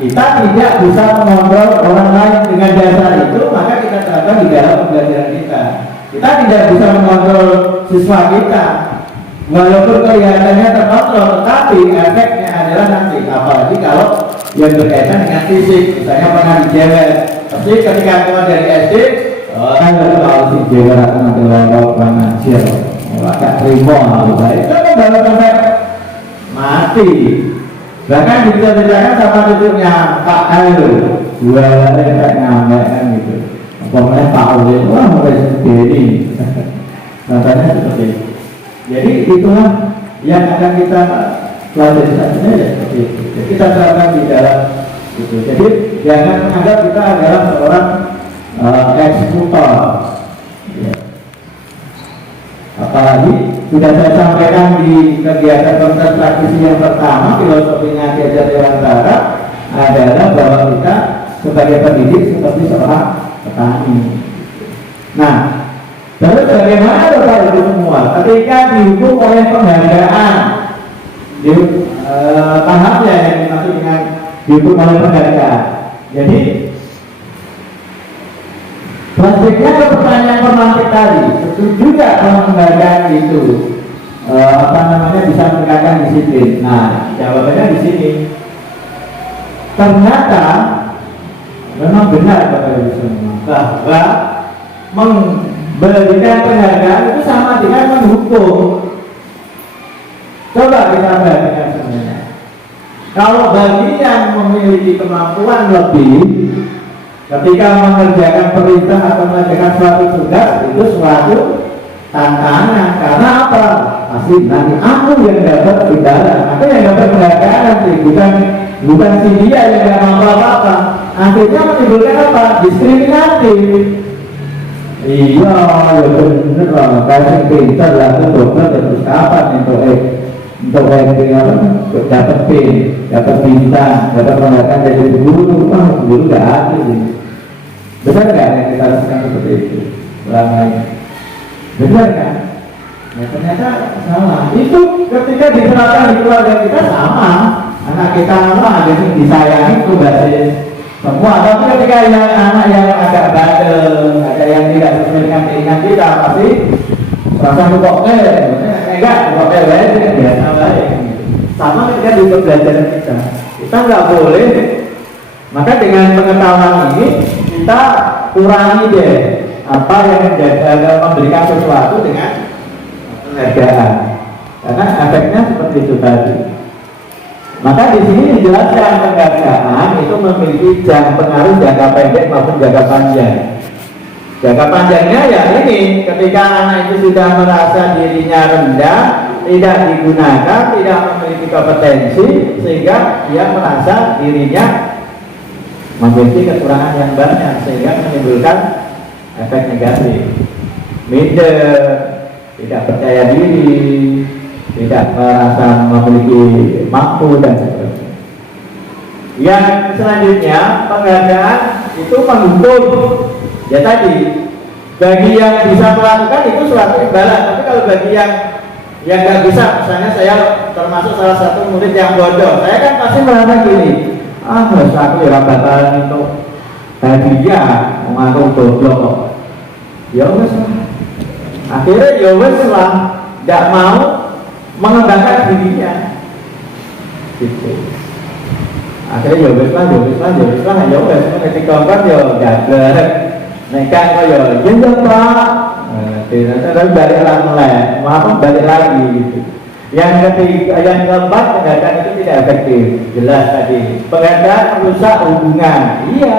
kita tidak bisa mengontrol orang lain. Dengan dasar itu maka kita terapkan di dalam pembelajaran kita. Kita tidak bisa mengontrol siswa kita, walaupun kelihatannya terkontrol, tetapi efeknya adalah nanti, apalagi kalau yang berkaitan dengan fisik, misalnya pernah dijewer. Pasti ketika keluar dari SD, kan kalau si jewer aku nanti lorok ngajar, agak terima, itu kan baru sampai mati. Bahkan diceritakan sama tutupnya Pak L, dua hari kayak ngamen gitu. Pokoknya Pak Uli, wah mulai seperti ini. Contohnya seperti itu. Jadi itulah yang akan kita pelajari saja ya seperti itu. Jadi kita terapkan di dalam itu. Jadi jangan menganggap kita adalah seorang eksekutor. Ya. Apalagi sudah saya sampaikan di kegiatan kontes praktisi yang pertama, filosofinya Diajar Dewantara adalah bahwa kita sebagai pendidik seperti seorang petani. Nah, terus bagaimana Bapak Ibu semua ketika dihukum oleh penghargaan, pahamnya yang dimaksud dengan dihukum oleh penghargaan. Jadi selanjutnya ke pertanyaan pemantik tadi, setuju nggak kalau penghargaan itu bisa meningkatkan disiplin? Nah, jawabannya di sini. Ternyata memang benar Bapak Ibu semua bahwa memberikan penghargaan itu sama dengan menghukum. Coba kita perhatikan sebenarnya. Kalau bagi yang memiliki kemampuan lebih, ketika mengerjakan perintah atau mengerjakan suatu tugas itu suatu tantangan. Karena apa? Pasti nanti aku yang dapat imbalan, aku yang dapat penghargaan nanti, bukan si dia yang tidak mampu apa-apa. Akhirnya menimbulkan apa? Diskriminatif. Iya, ya bener lah. Kayak pintar lah, itu dokter terus kapan untuk dapat P, dapat bintang, dapat penghargaan dari guru, guru nggak ada sih. Benar nggak yang kita lakukan seperti itu selama ini? Benar kan? Ya, ternyata salah. Itu ketika diterapkan di keluarga kita sama. Anak kita ada yang disayangi itu berarti semua. Tapi ketika yang anak yang agak bandel, ada yang tidak sesuai dengan keinginan kita, pasti rasa kok enggak biasa baik. Sama ketika di pembelajaran kita nggak boleh. Maka dengan pengetahuan ini kita kurangi deh apa yang memberikan sesuatu dengan penghargaan, karena efeknya seperti itu tadi. Maka di sini dijelaskan penghargaan itu memiliki pengaruh jangka pendek maupun jangka panjang. Jangka panjangnya ya ini, ketika anak itu sudah merasa dirinya rendah, tidak digunakan, tidak memiliki kompetensi, sehingga dia merasa dirinya memiliki kekurangan yang banyak, sehingga menimbulkan efek negatif, minder, tidak percaya diri, tidak merasa memiliki mampu dan sebagainya. Yang selanjutnya, penghargaan itu menghukum. Ya tadi, bagi yang bisa melakukan itu suatu imbalan. Tapi kalau bagi yang nggak bisa, misalnya saya termasuk salah satu murid yang bodoh, saya kan pasti merasa gini, harus aku ya bakalan untuk hadiah, mengaku goblok kok. Ya wes lah. Akhirnya ya wes lah, nggak mau mengembangkan dirinya. Gitu. Akhirnya ya wes lah, ketika kan ya jaga, nekat kok ya Pak. Terus balik lagi, balik lagi gitu. Yang ketiga, yang keempat, penghargaan itu tidak efektif. Jelas tadi, penghargaan merusak hubungan. Iya.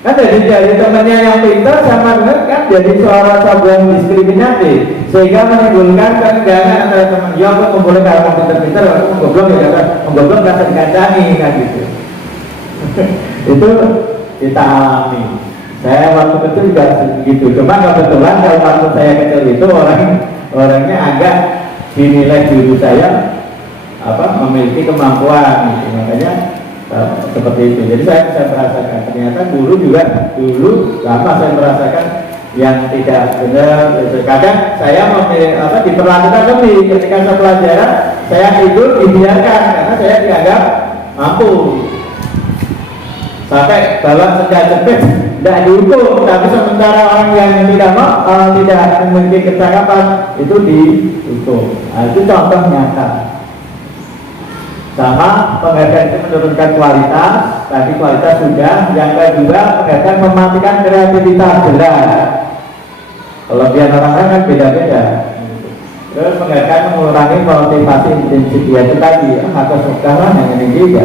Kan dari temannya yang pintar sama dengan kan jadi sebuah diskriminatif, sehingga menimbulkan ketegangan antara teman. Ya aku memboleh kalau pintar-pintar, aku menggoblok nggak dikacani kan gitu. Itu kita alami. Saya waktu kecil juga gitu. Cuma kebetulan kalau waktu saya kecil itu orangnya agak dinilai guru saya memiliki kemampuan gitu. Makanya seperti itu. Jadi saya merasakan ternyata guru juga dulu lama saya merasakan yang tidak benar. Kadang saya diperlakukan lebih ketika saya pelajaran, saya tidur dibiarkan karena saya dianggap mampu. Sampai bawa senjata jepit tidak dihukum, tapi sementara orang yang tidak memiliki kecakapan itu dihukum. Nah, itu contoh nyata. Sama penghargaan itu menurunkan kualitas, tadi kualitas sudah. Yang kedua, penghargaan mematikan kreativitas jelas. Kelebihan orang-orang kan beda-beda. Terus penghargaan mengurangi motivasi intensif, itu tadi atau suka lah yang ini juga.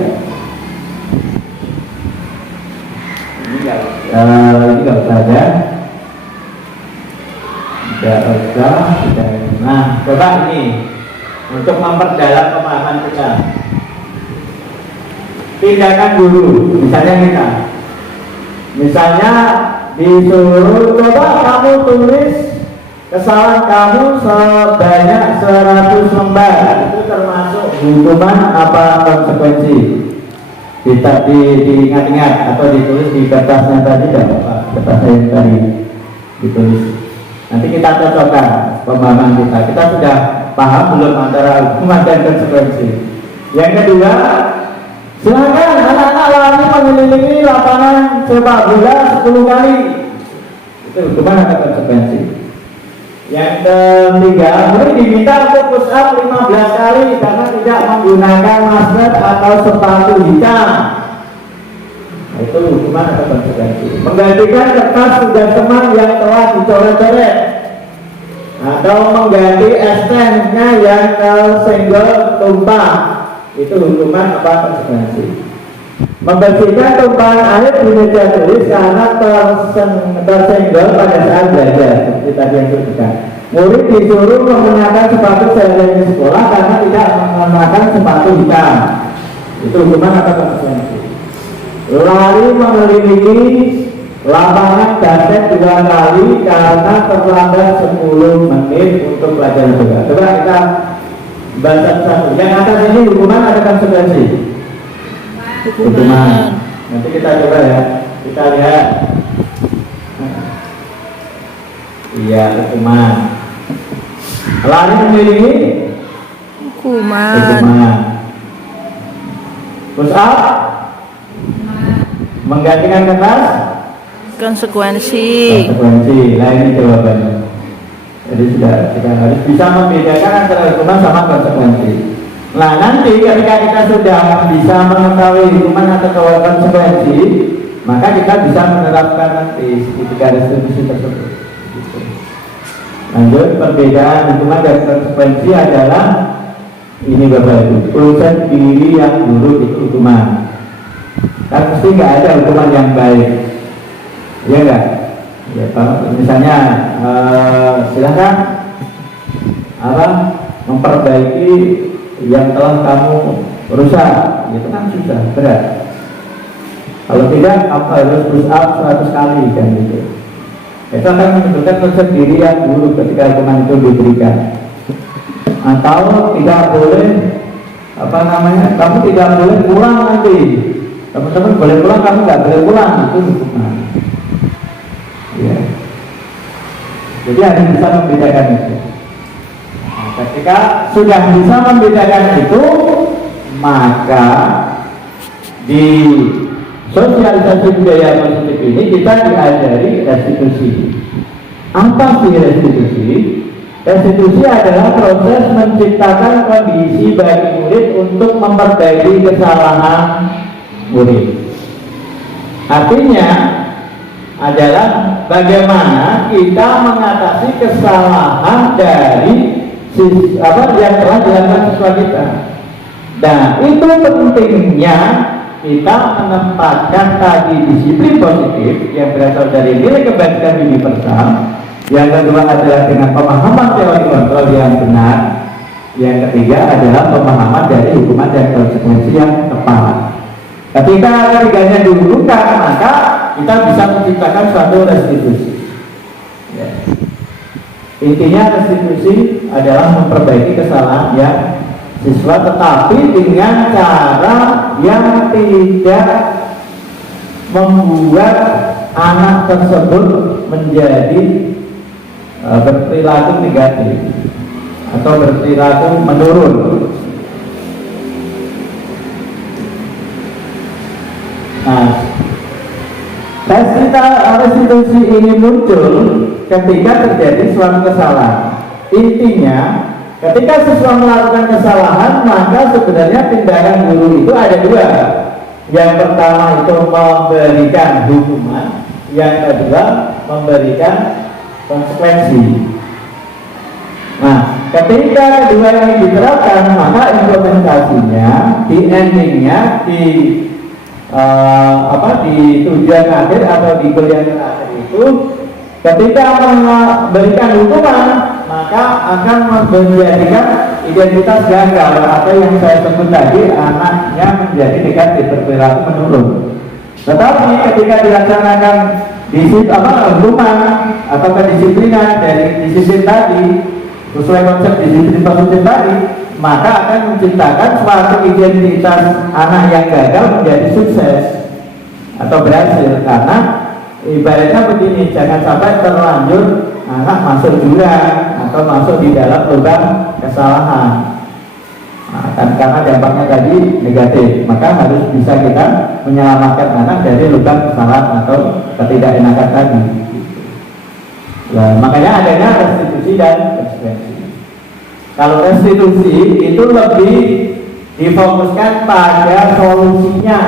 Ini nggak usah ada. Tidak usah. Nah, coba ini untuk memperdalam pemahaman kita. Tindakan guru, misalnya disuruh coba kamu tulis kesalahan kamu sebanyak 100 lembar, itu termasuk hukuman apa konsekuensi? Diingat-ingat atau ditulis di kertasnya tadi, tidak apa-apa, kertasnya yang tadi ditulis. Nanti kita cocokkan pemahaman kita. Kita sudah paham belum antara hukuman dan konsekuensi? Yang kedua, silakan anak-anak lari mengelilingi lapangan sepak bola 10 kali. Itu hukuman atau konsekuensi. Yang ketiga, murid diminta untuk push up 15 kali karena tidak menggunakan masker atau sepatu hitam. Itu hukuman atau konsekuensi. Menggantikan kertas tugas teman yang telah dicoret-coret, atau mengganti STM-nya yang tersenggol tumpah. Itu hukuman apa konsekuensi. Membersihkan tumpahan air di meja tulis karena tersenggol pada saat belajar, seperti tadi yang disebutkan. Murid disuruh menggunakan sepatu sehari di sekolah karena tidak menggunakan sepatu hitam. Itu hukuman atau konsekuensi. Lari mengelilingi lapangan basket 2 kali karena terlambat 10 menit untuk pelajaran bola. Coba kita baca satu. Yang atas ini hukuman atau konsekuensi? Hukuman. Nanti kita coba ya. Kita lihat. Iya, hukuman. Lari mengelilingi hukuman. Push up menggantikan kertas konsekuensi. Nah ini jawabannya. Jadi sudah kita harus bisa membedakan antara hukuman sama konsekuensi. Nah nanti ketika kita sudah bisa mengetahui hukuman atau konsekuensi, maka kita bisa menerapkan nanti ketika restitusi tersebut. Lanjut, perbedaan hukuman dan konsekuensi adalah ini Bapak Ibu. Proses diri yang buruk itu hukuman. Kan mesti nggak ada hukuman yang baik, ya enggak? Ya, misalnya silahkan memperbaiki yang telah kamu rusak, itu kan susah, berat. Kalau tidak, apa harus push up 100 kali kan gitu. Itu akan menimbulkan proses diri yang buruk ketika hukuman itu diberikan. Atau tidak boleh kamu tidak boleh pulang nanti. Teman-teman boleh pulang, kamu nggak boleh pulang, itu hukuman. Ya. Jadi harus bisa membedakan itu. Nah, ketika sudah bisa membedakan itu, maka di sosialisasi budaya positif ini kita diajari restitusi. Apa sih restitusi? Restitusi adalah proses menciptakan kondisi bagi murid untuk memperbaiki kesalahan murid. Artinya adalah bagaimana kita mengatasi kesalahan dari yang telah dilakukan siswa kita. Dan itu pentingnya kita menempatkan tadi disiplin positif yang berasal dari nilai kebajikan universal. Yang kedua adalah dengan pemahaman teori kontrol yang benar. Yang ketiga adalah pemahaman dari hukuman dan konsekuensi yang tepat. Ketika ketiganya dihubungkan, maka kita bisa menciptakan suatu restitusi. Ya. Intinya restitusi adalah memperbaiki kesalahan yang siswa, tetapi dengan cara yang tidak membuat anak tersebut menjadi berperilaku negatif atau berperilaku menurun. Nah, tes restitusi ini muncul ketika terjadi suatu kesalahan. Intinya, ketika siswa melakukan kesalahan, maka sebenarnya tindakan guru itu ada dua. Yang pertama itu memberikan hukuman, yang kedua memberikan konsekuensi. Nah, ketika kedua ini diterapkan, maka implementasinya di endingnya di tujuan akhir atau di goal yang terakhir itu, ketika memberikan hukuman, maka akan menjadikan identitas gagal atau yang saya sebut tadi, anaknya menjadi negatif, berperilaku menurun. Tetapi ketika dilaksanakan rumah atau kedisiplinan dari disiplin tadi sesuai konsep disiplin positif tadi, maka akan menciptakan suatu identitas anak yang gagal menjadi sukses atau berhasil. Karena ibaratnya begini, jangan sampai terlanjur anak masuk jurang atau masuk di dalam lubang kesalahan. Kan karena dampaknya tadi negatif, maka harus bisa kita menyelamatkan anak dari lubang kesalahan atau ketidakenakan tadi. Nah, makanya adanya restitusi dan konsekuensi. Kalau restitusi itu lebih difokuskan pada solusinya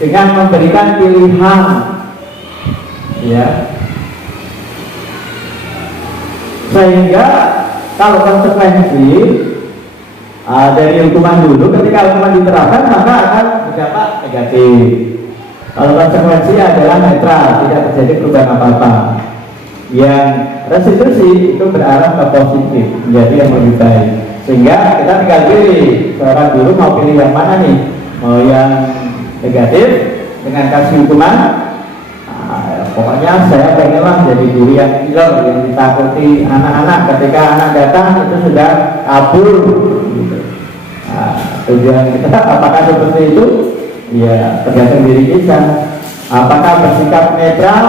dengan memberikan pilihan, ya. Sehingga kalau konsekuensi dari hukuman dulu, ketika hukuman diterapkan maka akan berdampak negatif. Kalau konsekuensi adalah netral, tidak terjadi perubahan apa-apa. Yang restitusi itu berarah ke positif, menjadi yang lebih baik. Sehingga kita tinggal pilih, seorang guru mau pilih yang mana nih? Mau yang negatif dengan kasih hukuman? Pokoknya saya pengenlah jadi guru yang killer, yang ditakuti anak-anak. Ketika anak datang itu sudah kabur. Tujuan kita apakah seperti itu? Ya tergantung diri kita. Apakah bersikap netral?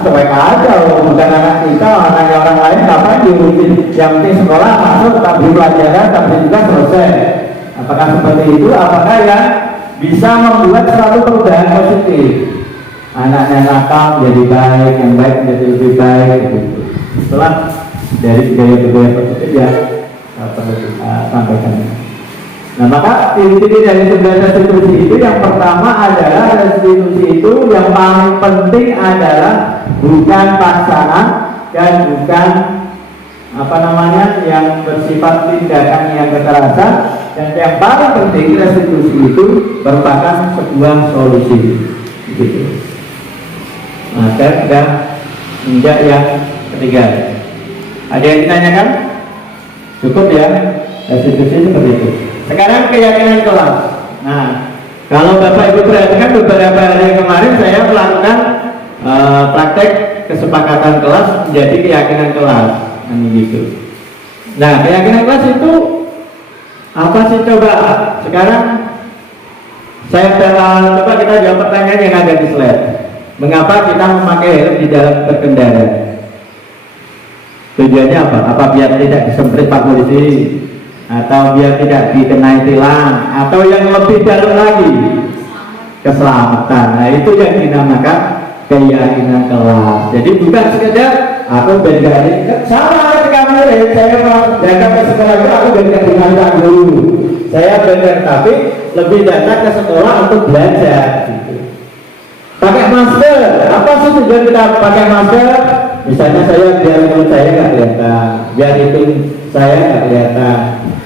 Cuek aja, bukan anak kita, anaknya orang lain, kapan diurusin? Yang penting sekolah masuk, tapi pelajaran, tapi juga selesai. Apakah seperti itu? Apakah yang bisa membuat suatu perubahan positif? Anaknya nakal menjadi baik, yang baik menjadi lebih baik. Gitu. Itulah dari budaya positif yang perlu kita sampaikan. Nah, maka ciri-ciri dari sebuah restitusi itu yang pertama adalah restitusi itu yang paling penting adalah bukan paksaan dan bukan yang bersifat tindakan yang kekerasan, dan yang paling penting restitusi itu merupakan sebuah solusi. Gitu. Nah, saya sudah menginjak yang ketiga. Ada yang ditanyakan? Cukup ya, restitusi seperti itu. Sekarang keyakinan kelas. Nah, kalau Bapak Ibu perhatikan beberapa hari kemarin saya melakukan praktek kesepakatan kelas menjadi keyakinan kelas, gitu. Nah, keyakinan kelas itu apa sih coba? Sekarang saya coba kita jawab pertanyaan yang ada di slide. Mengapa kita memakai helm di dalam berkendara? Tujuannya apa? Apa biar tidak disemprit Pak polisi? Atau biar tidak dikenai tilang, atau yang lebih dalam lagi keselamatan. Nah, itu yang dinamakan keyakinan kelas. Jadi bukan sekedar aku bergari sama ketika murid saya datang ke sekolah itu aku bergari dengan dulu. Saya benar, tapi lebih datang ke sekolah untuk belajar. Gitu. Pakai masker, apa sih tujuan kita pakai masker? Misalnya saya biar mulut saya nggak kelihatan, biar hidung saya nggak kelihatan.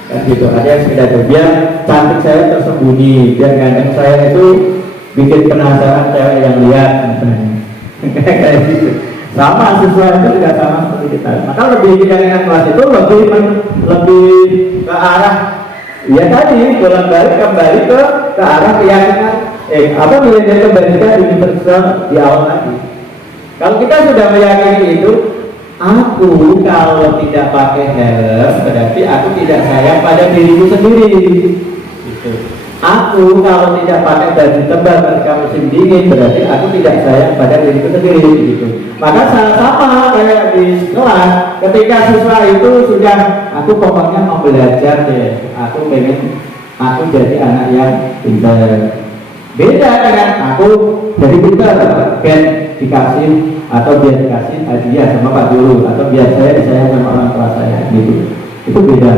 Gitu, ada yang sekedar biar cantik saya tersembunyi, biar ganteng saya itu bikin penasaran cewek yang lihat, kayak gitu. Sama siswa itu juga sama seperti kita. Maka lebih keyakinan kelas itu lebih ke arah, ya tadi bolak-balik kembali ke arah keyakinan. Nilai kembalikan universal di awal tadi. Kalau kita sudah meyakini itu, aku kalau tidak pakai helm berarti aku tidak sayang pada diriku sendiri. Gitu. Aku kalau tidak pakai baju tebal ketika musim dingin berarti aku tidak sayang pada diriku sendiri. Gitu. Maka sama kayak di sekolah, ketika siswa itu sudah aku pokoknya mau belajar deh, aku pengen aku jadi anak yang pintar. Beda dengan aku jadi pintar, biar dikasih atau biar dikasih hadiah sama Pak Guru atau biar saya disayang sama orang tua saya, gitu. Itu beda.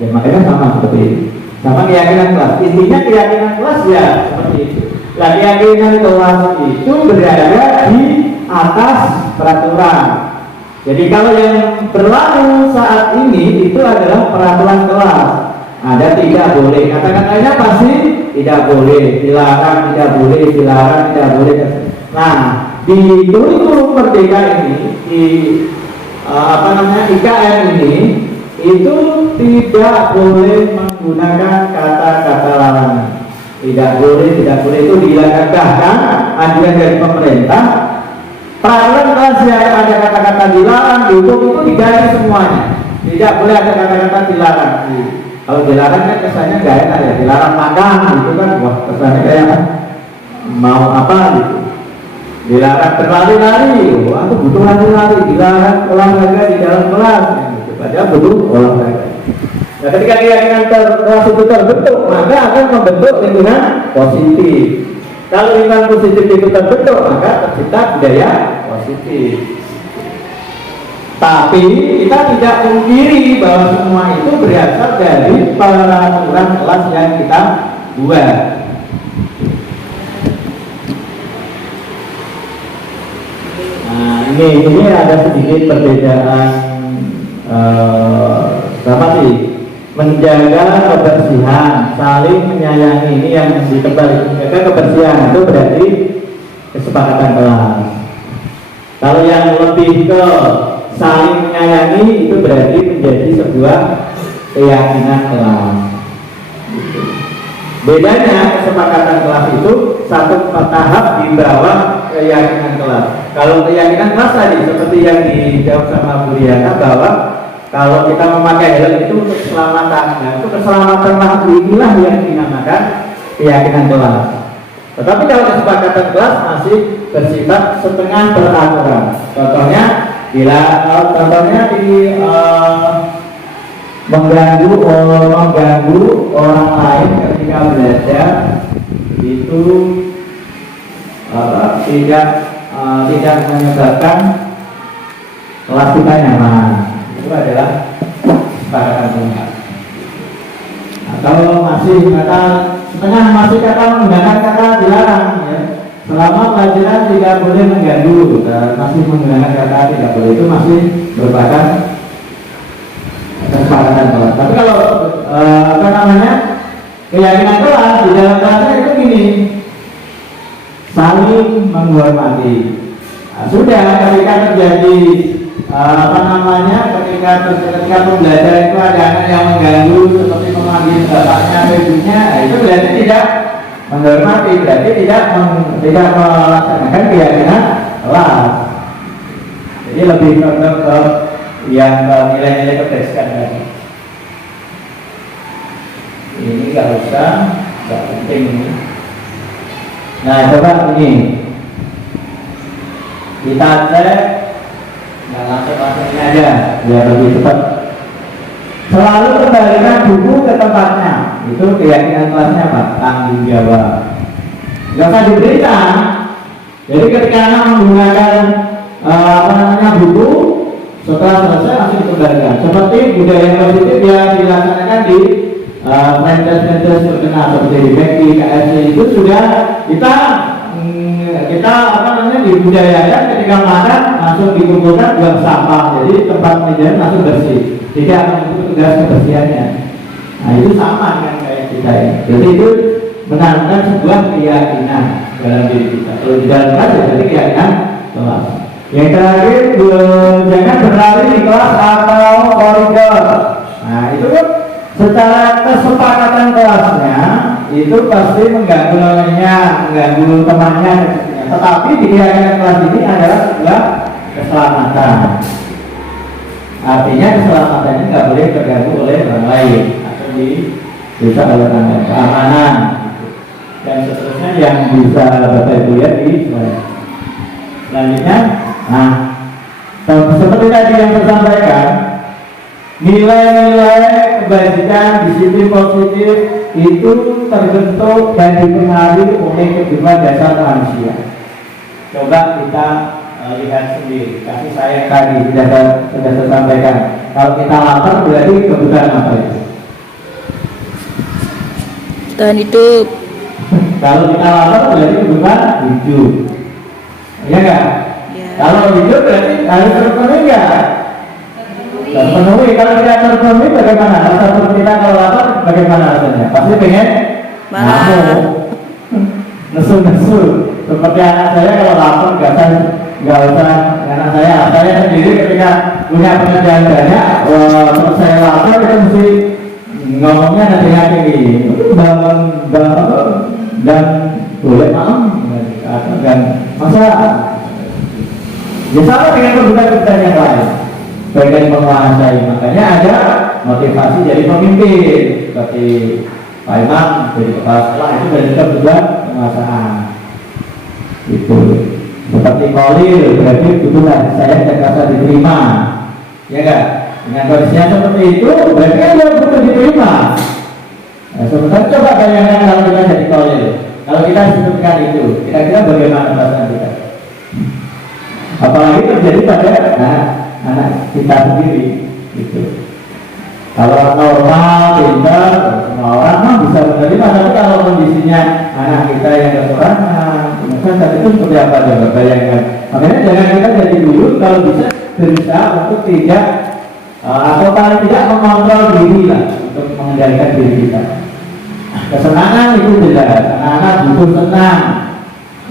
Ya makanya sama seperti itu. Sama keyakinan kelas. Intinya keyakinan kelas ya seperti itu. Nah, keyakinan kelas itu berada di atas peraturan. Jadi kalau yang berlaku saat ini itu adalah peraturan kelas. Ada tidak boleh, kata-katanya pasti tidak boleh, dilarang, tidak boleh, dilarang, tidak boleh. Nah, di kurikulum Merdeka ini, di IKN ini, itu tidak boleh menggunakan kata-kata larangan. Tidak boleh itu dilarang. Bahkan anjuran dari pemerintah, Peraturan kelas yang ada kata-kata dilarang dihukum itu diganti semuanya. Tidak boleh ada kata-kata dilarang. Kalau dilarang kan kesannya nggak enak ya. Dilarang makan itu kan wah kesannya kayak mau apa gitu. Dilarang berlari-lari, wah aku butuh lari-lari. Dilarang olahraga di dalam kelas, gitu. Padahal butuh olahraga. Nah, ketika keyakinan kelas itu terbentuk, maka akan membentuk lingkungan positif. Kalau lingkungan positif itu terbentuk, maka tercipta budaya positif. Tapi kita tidak pungkiri bahwa semua itu berasal dari peraturan kelas yang kita buat. Nah, ini ada sedikit perbedaan apa sih? Menjaga kebersihan, saling menyayangi, ini yang dikembali. Menjaga kebersihan itu berarti kesepakatan kelas. Kalau yang lebih ke saling menyayangi itu berarti menjadi sebuah keyakinan kelas. Bedanya kesepakatan kelas itu satu tahap di bawah keyakinan kelas. Kalau keyakinan kelas tadi seperti yang dijawab sama Bu Riana bahwa kalau kita memakai helm itu untuk keselamatan, nah itu keselamatan inilah yang dinamakan keyakinan kelas. Tetapi kalau kesepakatan kelas masih bersifat setengah peraturan. Contohnya bila mengganggu orang lain ketika belajar itu tidak menyebabkan kelas kita nyaman. Itu adalah kesepakatan kelas. Kalau masih kata menggunakan kata dilarang ya. Selama pelajaran tidak boleh mengganggu dan masih menggunakan kata tidak boleh, itu masih merupakan kesepakatan kelas. Tapi kalau keyakinan kelas di dalam kelasnya itu gini, saling menghormati. Nah, sudah ketika terjadi ketika pembelajaran itu ada anak yang mengganggu seperti memanggil bapaknya atau ibunya, itu berarti tidak menghormati, berarti tidak melaksanakan keyakinan kelas. Jadi lebih ke yang nilai-nilai kebersihan tadi. Ini nggak penting. Nah, coba ini kita cek. Nah, langsung ini aja biar lebih cepat. Selalu kembalikan buku ke tempatnya. Itu keyakinan kelasnya Pak, tanggung jawab. Nggak usah diberikan. Jadi ketika anak menggunakan buku, setelah selesai langsung dikembalikan. Seperti budaya positif yang dilaksanakan di franchise terkenal seperti di BKI, KSC itu sudah kita dibudayakan ketika makan langsung dikumpulkan buang sampah, jadi tempat meja langsung bersih, tidak menunggu tugas kebersihannya. Nah itu sama dengan kayak kita ini. Jadi itu menanamkan sebuah keyakinan dalam diri kita. Kalau di dalam kelas jadi keyakinan kelas. Yang terakhir, jangan berlari di kelas atau koridor. Nah itu kan secara kesepakatan kelasnya itu pasti mengganggu lawannya, mengganggu temannya. Tetapi di keyakinan kelas ini adalah sebuah keselamatan. Artinya keselamatan ini nggak boleh terganggu oleh orang lain atau bisa oleh keamanan dan seterusnya yang bisa Bapak Ibu lihat di selanjutnya. Nah, seperti tadi yang saya sampaikan, nilai-nilai kebajikan, disiplin positif itu terbentuk dan dipengaruhi oleh kehidupan dasar manusia. Coba kita lihat sendiri. Kasih sayang tadi sudah saya sampaikan. Kalau kita lapar berarti kebutuhan apa itu? Tahan hidup. Kalau kita lapar berarti kebutuhan hidup. Iya enggak? Ya. Kalau hidup berarti harus terpenuhi enggak? Terpenuhi. Kalau tidak terpenuhi bagaimana? Rasa perut kita kalau lapar bagaimana rasanya? Pasti pengen ngamuk, nesu. Seperti anak saya kalau lapar nggak usah anak saya sendiri ketika punya pekerjaan banyak, terus saya lapar itu mesti ngomongnya nanti gini, bangun dan boleh malam dan masa Ya sama dengan kebutuhan-kebutuhan yang lain. Bagian menguasai, makanya ada motivasi jadi pemimpin seperti Pak Imam jadi kepala sekolah itu dari kebutuhan penguasaan. Itu seperti Kolil berarti kebutuhan saya Jakarta diterima, ya enggak? Dengan kondisinya seperti itu berarti dia butuh diterima. Nah, sebentar coba bayangkan kalau kita jadi Kolil, kalau kita sebutkan itu, kira-kira bagaimana perasaan kita? Apalagi terjadi pada anak kita sendiri, gitu. Kalau normal, pintar, semua orang mah bisa menerima. Tapi kalau kondisinya anak kita yang kekurangan, maka itu seperti apa coba bayangkan. Makanya jangan kita jadi dulu kalau bisa berusaha untuk tidak atau paling tidak mengontrol diri lah untuk mengendalikan diri kita. Kesenangan itu jelas, anak-anak butuh senang.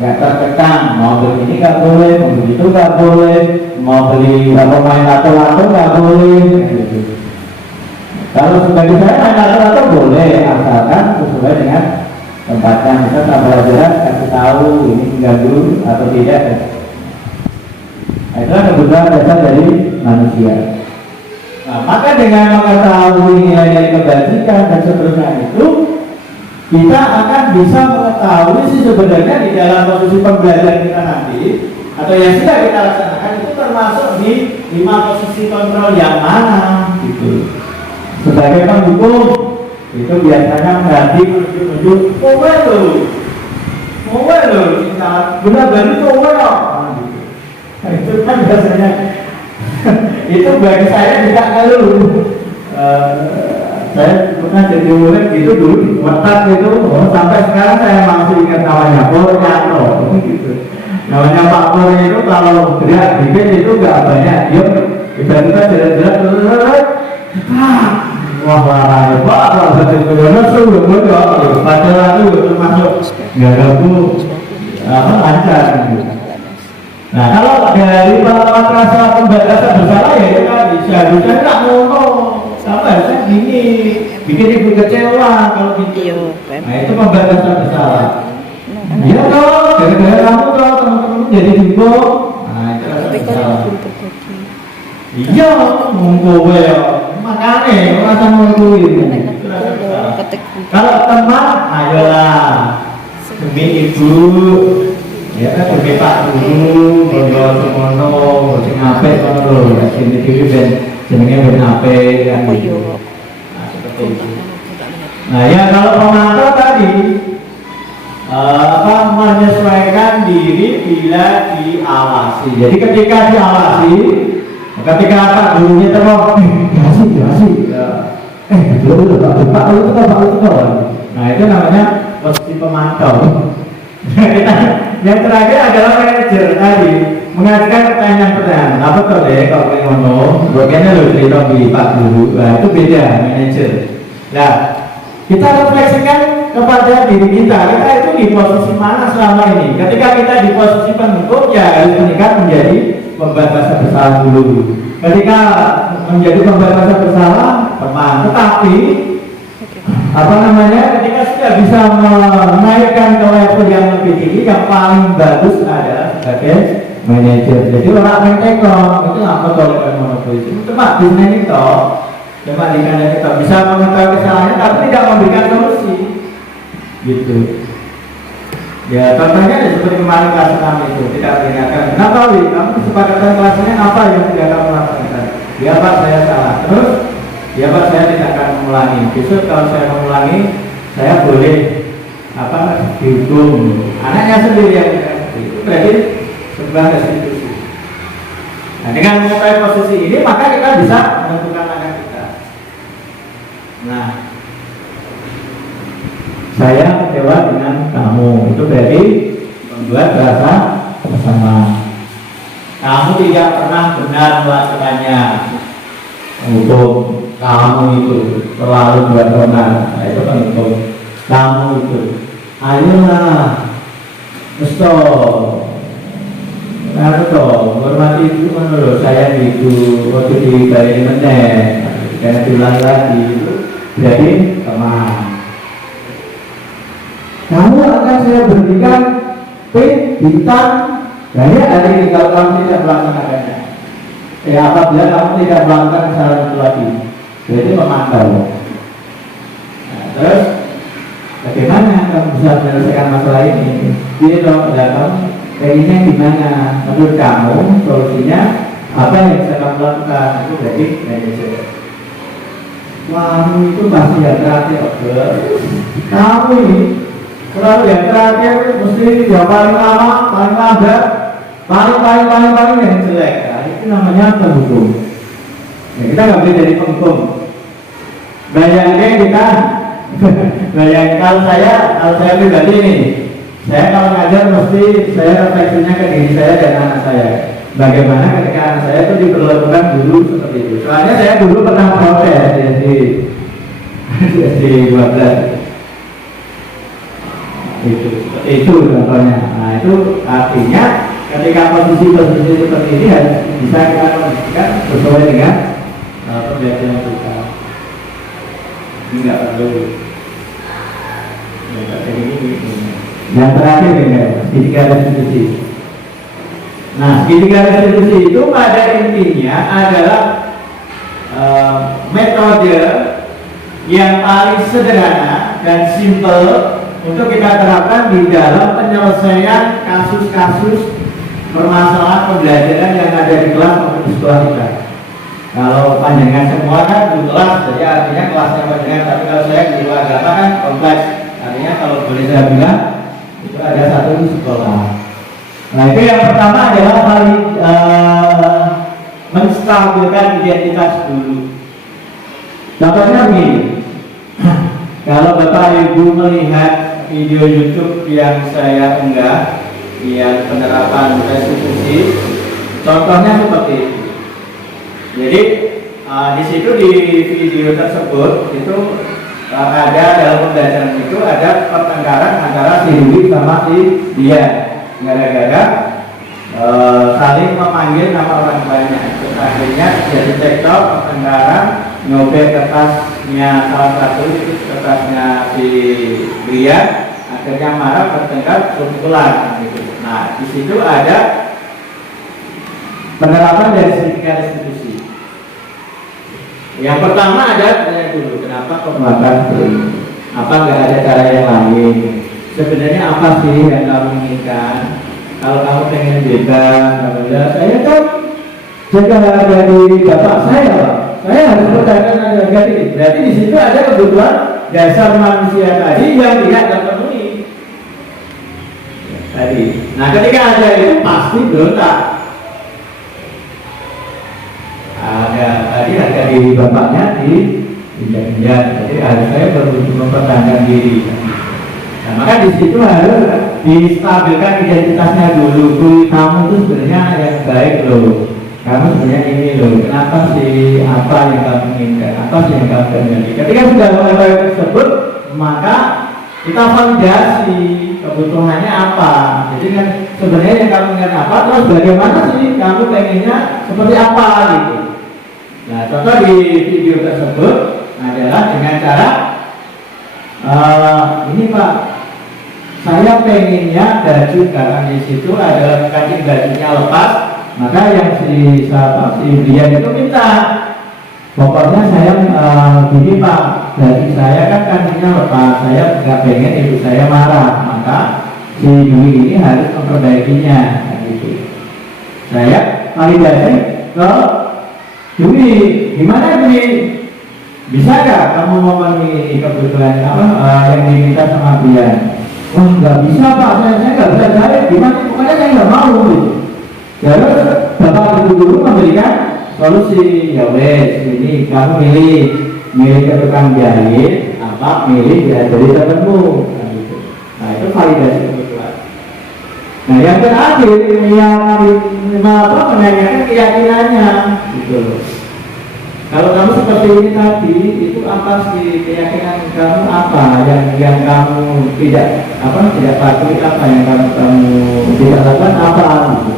Gak terkekang, mau beli ini gak boleh, mau beli itu gak boleh, mau beli atau main lato-lato gak boleh, gitu. Kalau sebagai saya main lato-lato boleh, asalkan sesuai dengan tempatnya. Kita tak pelajaran kasih tahu ini mengganggu atau tidak. Nah, itulah kebutuhan dasar dari manusia. Nah, maka dengan mengetahui nilai-nilai kebajikan dan seterusnya itu, kita akan bisa mengetahui sih sebenarnya di dalam posisi pembelajaran kita nanti atau yang sudah kita laksanakan itu termasuk di 5 posisi kontrol yang mana gitu. Sebagai pendukung itu biasanya mengganti menuju kowe lo, benar-benar kowe lo. Nah, itu kan biasanya itu bagi saya tidak ngeluh. Saya pernah jadi murid gitu dulu di Watak gitu, sampai sekarang saya masih ingat namanya Puryanto gitu. Namanya Pak Pur itu kalau gerak dikit itu gak banyak, dia tiba-tiba jelas-jelas wah laranya Pak, kalau saya benar sudah bodoh, padahal itu termasuk nggak ganggu lancar gitu. Nah kalau dari pengalaman rasa pembatasan bersalah ya itu kan seharusnya nggak ngono. Sama harusnya gini, bikin ibu kecewa kalau gitu. Nah itu pembatasan bersalah. Iya toh, gara-gara kamu toh teman-teman jadi jumbo. Nah itu rasa bersalah. Iya, monggo ya. Makanya rasa mengkuin. Itu rasa bersalah. Kalau teman, ayolah demi ibu, ya kan demi Pak Guru, bondo semono, sing apik kono lho, sing iki ben jenenge ben apik kan. Nah, seperti itu. Nah, ya kalau pemantau tadi menyesuaikan diri bila diawasi. Jadi ketika diawasi, ketika Pak Gurunya terus diawasi. Betul Pak itu Pak. Nah, itu namanya posisi pemantau. Yang terakhir adalah manajer tadi mengajukan pertanyaan-pertanyaan. Apa tuh deh kalau kayak ngomong, bagiannya loh cerita di Pak Guru. Nah itu beda manajer. Nah kita refleksikan kepada diri kita itu di posisi mana selama ini. Ketika kita di posisi pendukung ya harus meningkat menjadi pembatasan bersalah dulu. Ketika menjadi pembatasan bersalah teman, tetapi ketika sudah bisa menaikkan ke level yang lebih tinggi, yang paling bagus adalah sebagai manajer. Jadi orang main tekong itu apa kalau monopoli itu cuma bisnis itu, cuma dikandang kita bisa mengetahui kesalahannya tapi tidak memberikan solusi, gitu. Ya contohnya seperti kemarin kelas 6 itu tidak mengingatkan. Kenapa kamu kesepakatan kelasnya apa yang tidak kamu lakukan? Ya Pak saya salah. Terus ya Pak saya tidak akan mengulangi. Besok kalau saya mengulangi saya boleh dihukum. Anaknya sendiri yang itu berarti sebuah restitusi. Nah dengan mengetahui posisi ini maka kita bisa menentukan langkah kita. Nah saya kecewa dengan kamu itu berarti membuat rasa bersama. Kamu tidak pernah benar melakukannya. Hukum kamu itu selalu buat benar. Nah itu kan hukum kamu itu. Ayolah, mesti, hormati itu menurut saya itu waktu dibalik meneh, karena diulang lagi itu berarti teman. Kamu akan saya berikan bintang Jadi hari ini kalau kamu tidak melaksanakannya, apabila kamu tidak melakukan kesalahan itu lagi, berarti memantau. Nah, terus bagaimana kamu bisa menyelesaikan masalah ini? Dia tahu kamu pengennya gimana? Menurut kamu solusinya apa yang bisa kamu lakukan? Itu berarti manajer. Kamu itu pasti yang terakhir, kamu ini selalu yang terakhir, mesti yang paling lama, paling lambat, paling yang jelek. Nah, itu namanya penghukum. Ya, kita nggak boleh jadi penghukum. Bayangin kita, bayangin kalau saya pribadi ini, saya kalau ngajar mesti saya refleksinya ke diri saya dan anak saya. Bagaimana ketika anak saya itu diperlakukan dulu seperti itu. Soalnya saya dulu pernah protes di 12. Itu contohnya. Nah, itu artinya ketika posisi seperti ini harus bisa kita kondisikan sesuai dengan pembelajaran kita. Ini nggak perlu. Yang terakhir ya, segitiga restitusi. Nah, segitiga restitusi itu pada intinya adalah metode yang paling sederhana dan simple untuk kita terapkan di dalam penyelesaian kasus-kasus permasalahan pembelajaran yang ada di kelas maupun di sekolah kita. Kalau panjangan semua kan di kelas, jadi artinya kelasnya panjangan. Tapi kalau saya di agama kan kompleks. Artinya kalau boleh saya bilang itu ada satu di sekolah. Nah, itu yang pertama adalah menstabilkan identitas dulu. Contohnya begini. Kalau Bapak Ibu melihat video YouTube yang saya unggah, yang penerapan restitusi, contohnya seperti itu. Jadi di situ di video tersebut itu ada dalam pembelajaran itu ada pertengkaran antara si Dewi sama si dia, gara-gara saling memanggil nama orang banyak. Terus akhirnya jadi cekcok, pertengkaran, nyobek kertasnya salah satu, kertasnya si Brian, akhirnya marah, bertengkar, pukulan gitu. Nah, di situ ada penerapan dari segitiga restitusi. Yang pertama ada tanya dulu, kenapa kok melakukan ini? Apa nggak ada cara yang lain? Sebenarnya apa sih yang kamu inginkan? Kalau kamu pengen bebas, saya kan jaga harga diri bapak saya, Pak. Saya harus pertahankan harga diri. Berarti di situ ada kebutuhan dasar manusia tadi yang tidak terpenuhi. Tadi. Nah, ketika ada itu pasti berontak. Ada tadi harga diri bapaknya diinjak-injak. Jadi harus saya berusaha mempertahankan diri. Nah, maka di situ harus distabilkan identitasnya dulu. Kamu itu sebenarnya yang baik loh. Kamu sebenarnya ini loh. Kenapa sih? Apa yang kamu inginkan? Apa sih yang kamu terjadi? Ketika sudah mulai tersebut, maka kita validasi kebutuhannya apa. Jadi kan sebenarnya yang kamu inginkan apa, terus bagaimana sih kamu pengennya seperti apa gitu. Nah, contoh di video tersebut adalah dengan cara ini Pak, saya pengennya baju karena di situ adalah kancing bajunya lepas, maka yang si dia itu minta, pokoknya saya gini Pak, baju saya kan kancingnya lepas, saya nggak pengen ibu saya marah, maka si Dwi ini harus memperbaikinya, gitu. Saya validasi ke Dwi, gimana Dwi? Bisa gak kamu memenuhi kebutuhan yang diminta sama Brian? Wah, nggak bisa Pak, saya nggak bisa jahit. Gimana? Pokoknya saya nggak mau gitu. Jadi Bapak dulu memberikan solusi. Ya wes, ini kamu milih ke tukang jahit, apa milih dari tertentu. Nah, itu validasi kebutuhan. Nah, yang terakhir yang menanyakan keyakinannya, gitu loh. Kalau kamu seperti ini tadi, itu apa sih keyakinan kamu, apa yang kamu tidak patuhi, apa yang kamu tidak lakukan, apa gitu.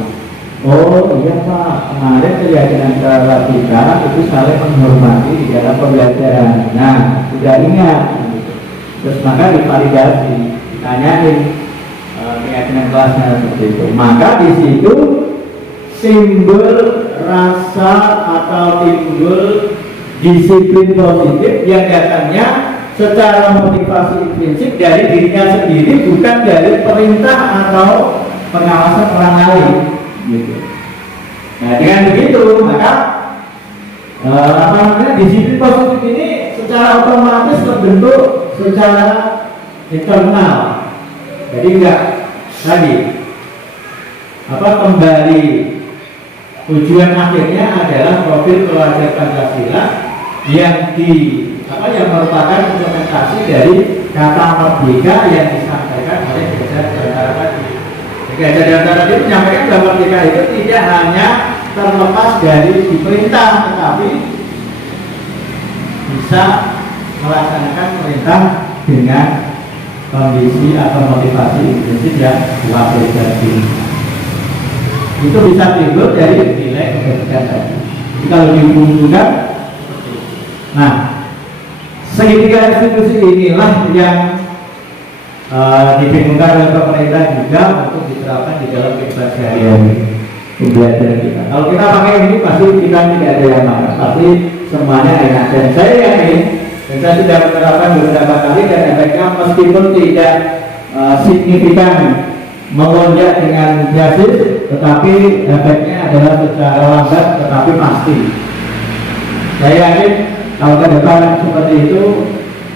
Oh iya Pak, kemarin keyakinan kita itu saling menghormati di dalam pembelajaran. Nah, sudah ingat gitu. Terus maka divalidasi, ditanyain keyakinan kelasnya seperti itu. Maka di situ timbul rasa atau timbul disiplin positif yang datangnya secara motivasi prinsip dari dirinya sendiri, bukan dari perintah atau pengawasan orang lain. Gitu. Nah, dengan begitu maka disiplin positif ini secara otomatis terbentuk secara internal. Jadi enggak tadi kembali tujuan akhirnya adalah profil keluarga Pancasila yang yang merupakan implementasi dari kata merdeka yang disampaikan oleh Gajah Dewantara tadi. Gajah Dewantara tadi menyampaikan bahwa merdeka itu tidak hanya terlepas dari diperintah, tetapi bisa melaksanakan perintah dengan kondisi atau motivasi prinsip yang kuat tadi. Itu bisa timbul dari nilai kebajikan tadi. Jadi kalau dihubungkan, nah segitiga institusi inilah yang dibingungkan oleh pemerintah juga untuk diterapkan di dalam kehidupan sehari-hari pembelajaran kita. Kalau kita pakai ini pasti kita tidak ada yang marah, pasti semuanya enak. Dan saya yakin, dan saya sudah menerapkan beberapa kali dan efeknya meskipun tidak signifikan melonjak dengan drastis, tetapi efeknya adalah secara lambat tetapi pasti. Saya yakin kalau ke depan seperti itu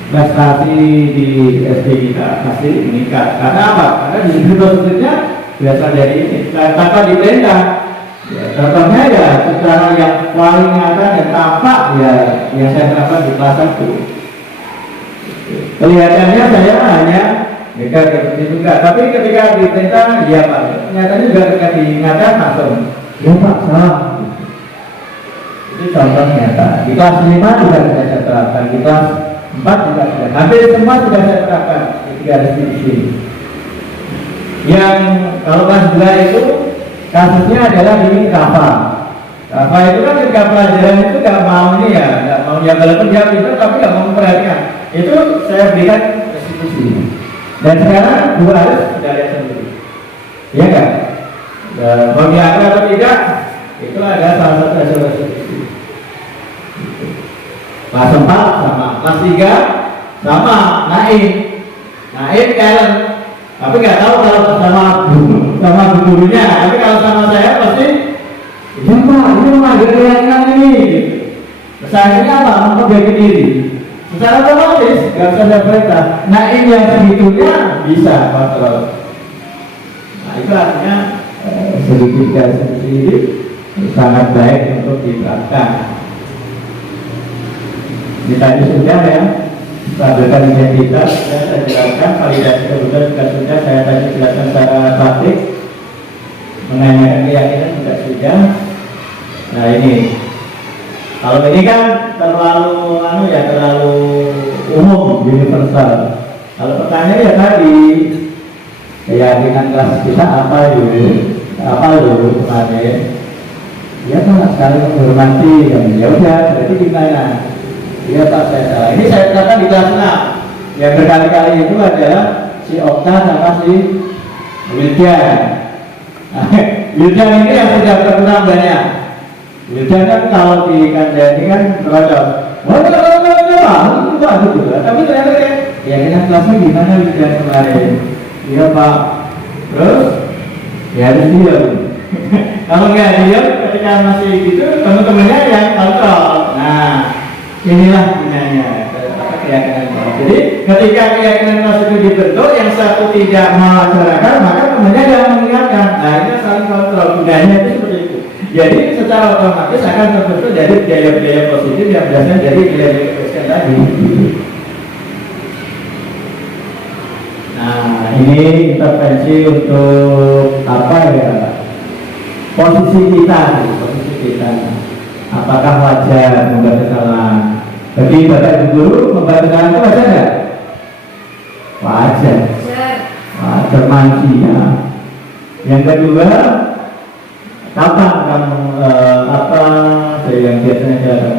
prestasi di SD kita pasti meningkat. Karena apa? Karena di situ positifnya biasa dari ini tanpa diperintah. Ya, contohnya ya secara yang paling nyata dan tampak ya yang saya terapkan di kelas 1. Kelihatannya saya hanya dekat seperti itu enggak, tapi ketika diperintah ya Pak, nyatanya juga ketika diingatkan langsung ya Pak salah. Itu contoh nyata. Di kelas 5 juga sudah saya terapkan, di kelas 4 juga sudah, hampir semua sudah saya terapkan di 3 institusi. Yang kalau kelas 2 itu kasusnya adalah di KAFA. KAFA itu kan ketika pelajaran itu nggak mau ini ya, nggak mau ya walaupun dia pintar tapi nggak mau memperhatikan. Itu saya berikan restitusi. Dan sekarang 2 harus sudah lihat sendiri, ya kan? Mau diakui atau tidak, itu ada salah satu hasil restitusi. Kelas 4 sama, kelas 3 sama, naik talent. Tapi nggak tahu kalau sama gurunya. Tapi kalau sama saya pasti, ya Pak, ini memanggil keyakinan ini. Saya ini apa? Memperbaiki diri. Secara otomatis nggak bisa ada perintah. Naik yang segitunya bisa kontrol. Nah itu artinya sedikit sangat baik untuk diterapkan. Ini tadi sudah ya. Stabilkan identitas, saya jelaskan validasi kebutuhan juga sudah, saya tadi jelaskan secara praktik, menanyakan keyakinan juga sudah. Nah ini, kalau ini kan terlalu umum, universal. Kalau pertanyaan ya tadi, keyakinan kelas kita apa dulu kemarin? Ya Pak, sekali menghormati, ya udah, berarti gimana? Iya Pak, saya salah. Ini saya katakan di kelas 6. Yang berkali-kali itu adalah si Okta sama si Wildan. Wildan ini yang sudah berkurang banyak. Wildan kan kalau di Kanjani kan terlalu tapi ternyata ya kita kelasnya gimana Wildan kemarin? Iya Pak. Terus ya harus diam. Kalau nggak diam ketika masih gitu teman-temannya yang kontrol. Nah inilah gunanya keyakinan. Jadi ketika keyakinan itu dibentuk, yang satu tidak melaksanakan, maka temannya yang mengingatkan. Nah ini saling kontrol. Gunanya itu seperti itu. Jadi secara otomatis akan terbentuk dari biaya-biaya positif yang biasanya dari nilai-nilai kebajikan tadi. Nah ini intervensi untuk apa ya? Posisi kita. Apakah wajar membuat kesalahan? Bagi Bapak Ibu Guru, membuat kesalahan itu wajar nggak? Wajar. Wajar manusia. Yang kedua, kapan kamu yang biasanya jalan?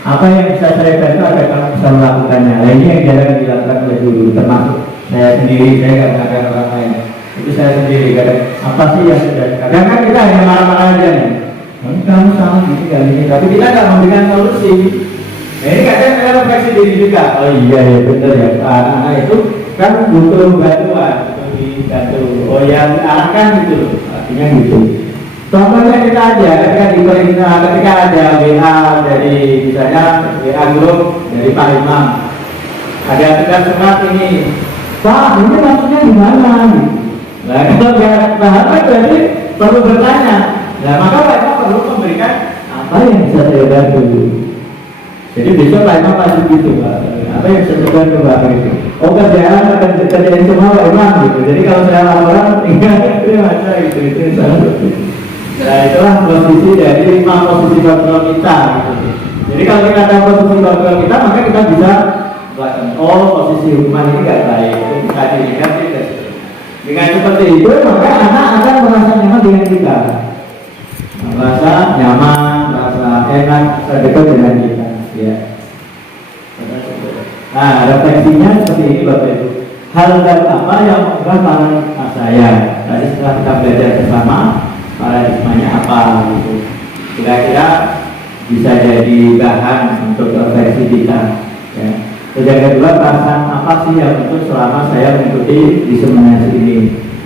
Apa yang bisa saya bantu agar kamu bisa melakukannya? Nah ini yang jarang dilakukan oleh guru, termasuk saya sendiri, saya nggak mengatakan orang lain. Itu saya sendiri kan, apa sih yang sudah kadang kan kita hanya marah-marah aja nih, kamu salah gini kali ini, tapi kita nggak memberikan solusi. Nah ini kadang kita refleksi diri juga, oh iya ya benar ya, anak-anak itu kan butuh bantuan, butuh dibantu, oh yang diarahkan gitu, artinya gitu. Contohnya kita aja, ketika ada WA dari misalnya WA grup dari Pak Imam, ada tugas surat ini, Pak ini maksudnya gimana? Nah kalau nggak paham kan berarti perlu bertanya. Nah maka Pak Imam perlu memberikan apa yang bisa saya bantu. Jadi besok Pak Imam pasti gitu Pak, apa yang bisa saya bantu Pak gitu. Oh kerjaan semua Pak Imam gitu. Jadi kalau saya laporan tinggal itu masa gitu itu salah satu. Nah itulah posisi dari 5 posisi kontrol kita gitu. Jadi kalau kita tahu posisi kontrol kita, maka kita bisa melakukan, oh posisi hukuman ini nggak baik, itu bisa diganti. Dengan seperti itu, maka anak akan merasa nyaman dengan kita, merasa nyaman, merasa enak, terdekat dengan kita. Ya. Nah refleksinya seperti ini Bapak Ibu. Hal dan apa yang mengubah pandangan saya? Tadi setelah kita belajar bersama, paradigmanya apa gitu, kira-kira bisa jadi bahan untuk refleksi kita ya. Yang kedua, perasaan apa sih yang muncul selama saya mengikuti diseminasi ini,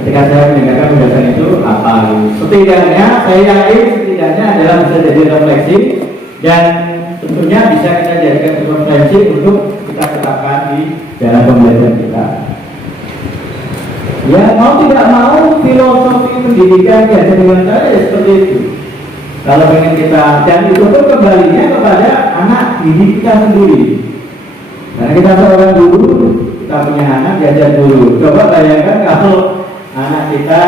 ketika saya mendengarkan penjelasan itu apa gitu. Setidaknya saya yakin setidaknya adalah bisa jadi refleksi dan tentunya bisa kita jadikan referensi untuk kita tetapkan di dalam pembelajaran kita. Ya mau tidak mau filosofi pendidikan ya dengan saya ya seperti itu. Kalau ingin kita, dan itu pun kembalinya kepada anak didik kita sendiri. Karena kita seorang guru, kita punya anak diajar guru. Coba bayangkan kalau anak kita,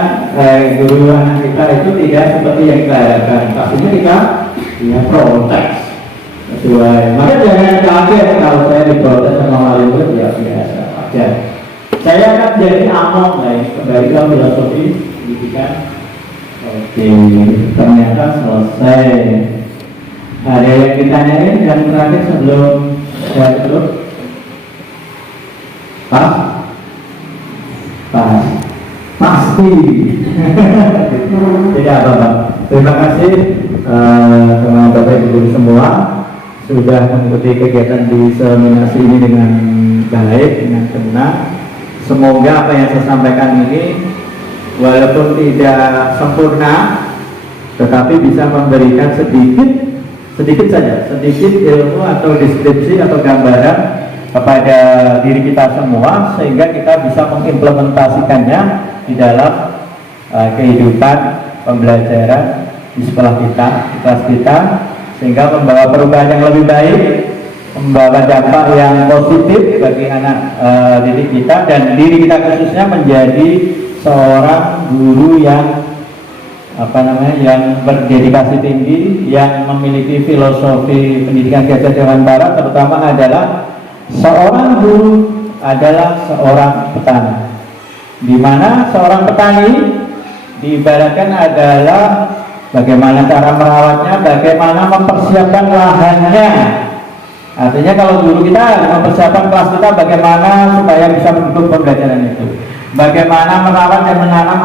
guru anak kita itu tidak seperti yang kita harapkan, pastinya kita punya protes. Sesuai. Maka jangan kaget kalau saya diprotes sama wali murid ya biasa aja. Saya akan jadi among lah ini, kembali ke filosofi pendidikan. Oke, ternyata selesai. Ada yang ditanyain yang terakhir sebelum saya tutup? Pas? Pas? Pasti. Tidak apa-apa. Terima kasih teman Bapak Ibu semua sudah mengikuti kegiatan diseminasi ini dengan baik, dengan benar. Semoga apa yang saya sampaikan ini walaupun tidak sempurna, tetapi bisa memberikan sedikit saja, sedikit ilmu atau deskripsi atau gambaran kepada diri kita semua, sehingga kita bisa mengimplementasikannya di dalam kehidupan pembelajaran di sekolah kita, di kelas kita, sehingga membawa perubahan yang lebih baik, membawa dampak yang positif bagi anak didik kita dan diri kita khususnya menjadi seorang guru yang yang berdedikasi tinggi, yang memiliki filosofi pendidikan Gajah Dewan Barat, terutama adalah seorang guru adalah seorang petani, di mana seorang petani diibaratkan adalah bagaimana cara merawatnya, bagaimana mempersiapkan lahannya. Artinya kalau guru kita mempersiapkan kelas kita bagaimana supaya bisa mendukung pembelajaran itu, bagaimana merawat dan menanam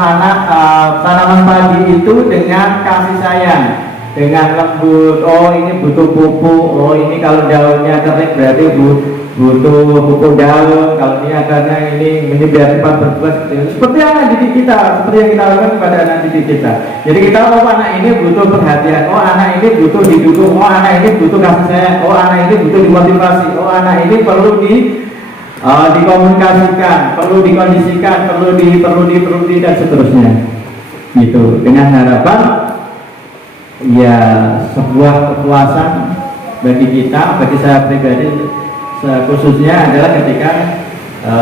tanaman padi itu dengan kasih sayang, dengan lembut. Oh ini butuh pupuk, oh ini kalau daunnya kering berarti butuh pupuk daun, kalau ini akarnya ini biar cepat berbuah. Seperti anak didik kita, seperti yang kita lakukan kepada anak didik kita. Jadi kita anak ini butuh perhatian, anak ini butuh didukung, anak ini butuh kasih sayang, anak ini butuh dimotivasi, anak ini perlu dikomunikasikan, perlu dikondisikan, perlu di dan seterusnya. Gitu. Dengan harapan ya sebuah kepuasan bagi kita, bagi saya pribadi khususnya adalah ketika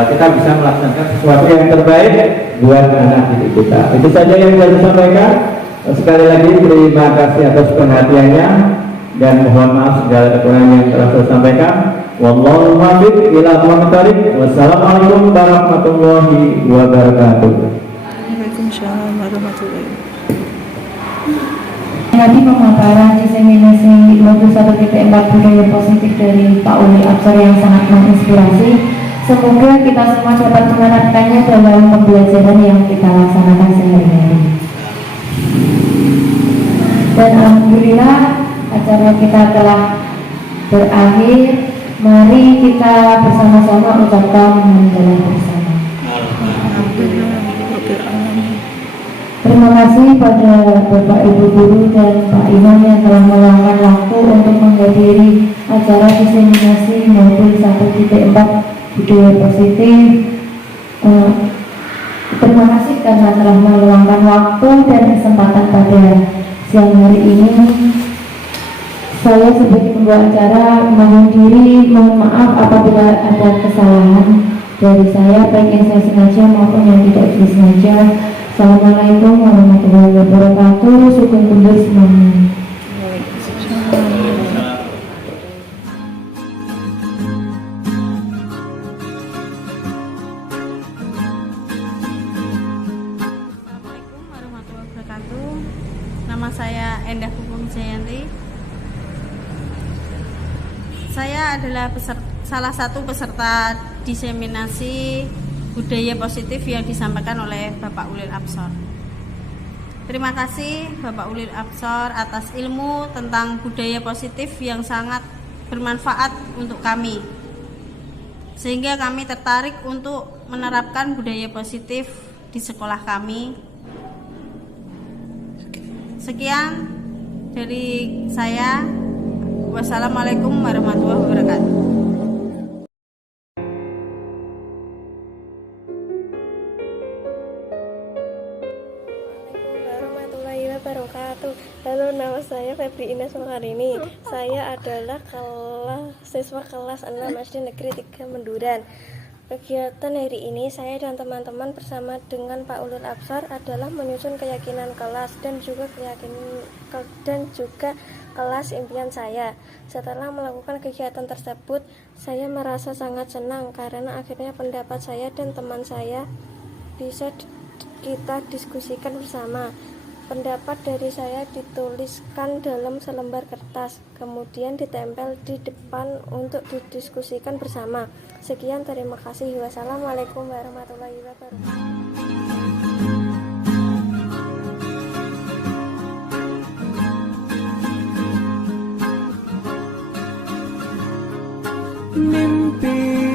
kita bisa melaksanakan sesuatu yang terbaik buat anak didik kita. Itu saja yang saya sampaikan. Sekali lagi terima kasih atas perhatiannya dan mohon maaf segala kekurangan yang telah saya sampaikan. Wallahu muwaffiq ila aqwamit thoriq. Wassalamualaikum warahmatullahi wabarakatuh. Waalaikumsalam warahmatullahi wabarakatuh. Tadi pemaparan diseminasi 21.4 budaya positif dari Pak Uli Absor yang sangat menginspirasi. Semoga kita semua dapat menerapkannya dalam pembelajaran yang kita laksanakan sehari-hari. Dan alhamdulillah acara kita telah berakhir. Mari kita bersama-sama ucapkan hamdalah bersama. Terima kasih pada Bapak Ibu Guru dan Pak Imam yang telah meluangkan waktu untuk menghadiri acara diseminasi modul 1.4 budaya positif. Terima kasih karena telah meluangkan waktu dan kesempatan pada siang hari ini. Saya sebagai pembawa acara mohon diri, mohon maaf apabila ada kesalahan dari saya, baik yang saya sengaja maupun yang tidak disengaja. Assalamualaikum warahmatullahi wabarakatuh. Sugeng kundur semuanya. Assalamualaikum warahmatullahi wabarakatuh. Nama saya Endah Pupung Jayanti. Saya adalah salah satu peserta diseminasi budaya positif yang disampaikan oleh Bapak Ulil Absor. Terima kasih Bapak Ulil Absor atas ilmu tentang budaya positif yang sangat bermanfaat untuk kami, sehingga kami tertarik untuk menerapkan budaya positif di sekolah kami. Sekian dari saya. Wassalamualaikum warahmatullahi wabarakatuh. Warahmatullahi wabarakatuh. Halo, nama saya Febri Ines Makarini. Saya adalah siswa kelas 6 SD Negeri 3 Menduran. Kegiatan hari ini saya dan teman-teman bersama dengan Pak Ulil Absor adalah menyusun keyakinan kelas dan juga kelas impian saya. Setelah melakukan kegiatan tersebut, saya merasa sangat senang karena akhirnya pendapat saya dan teman saya bisa kita diskusikan bersama. Pendapat dari saya dituliskan dalam selembar kertas, kemudian ditempel di depan untuk didiskusikan bersama. Sekian, terima kasih. Wassalamualaikum warahmatullahi wabarakatuh. Mimpi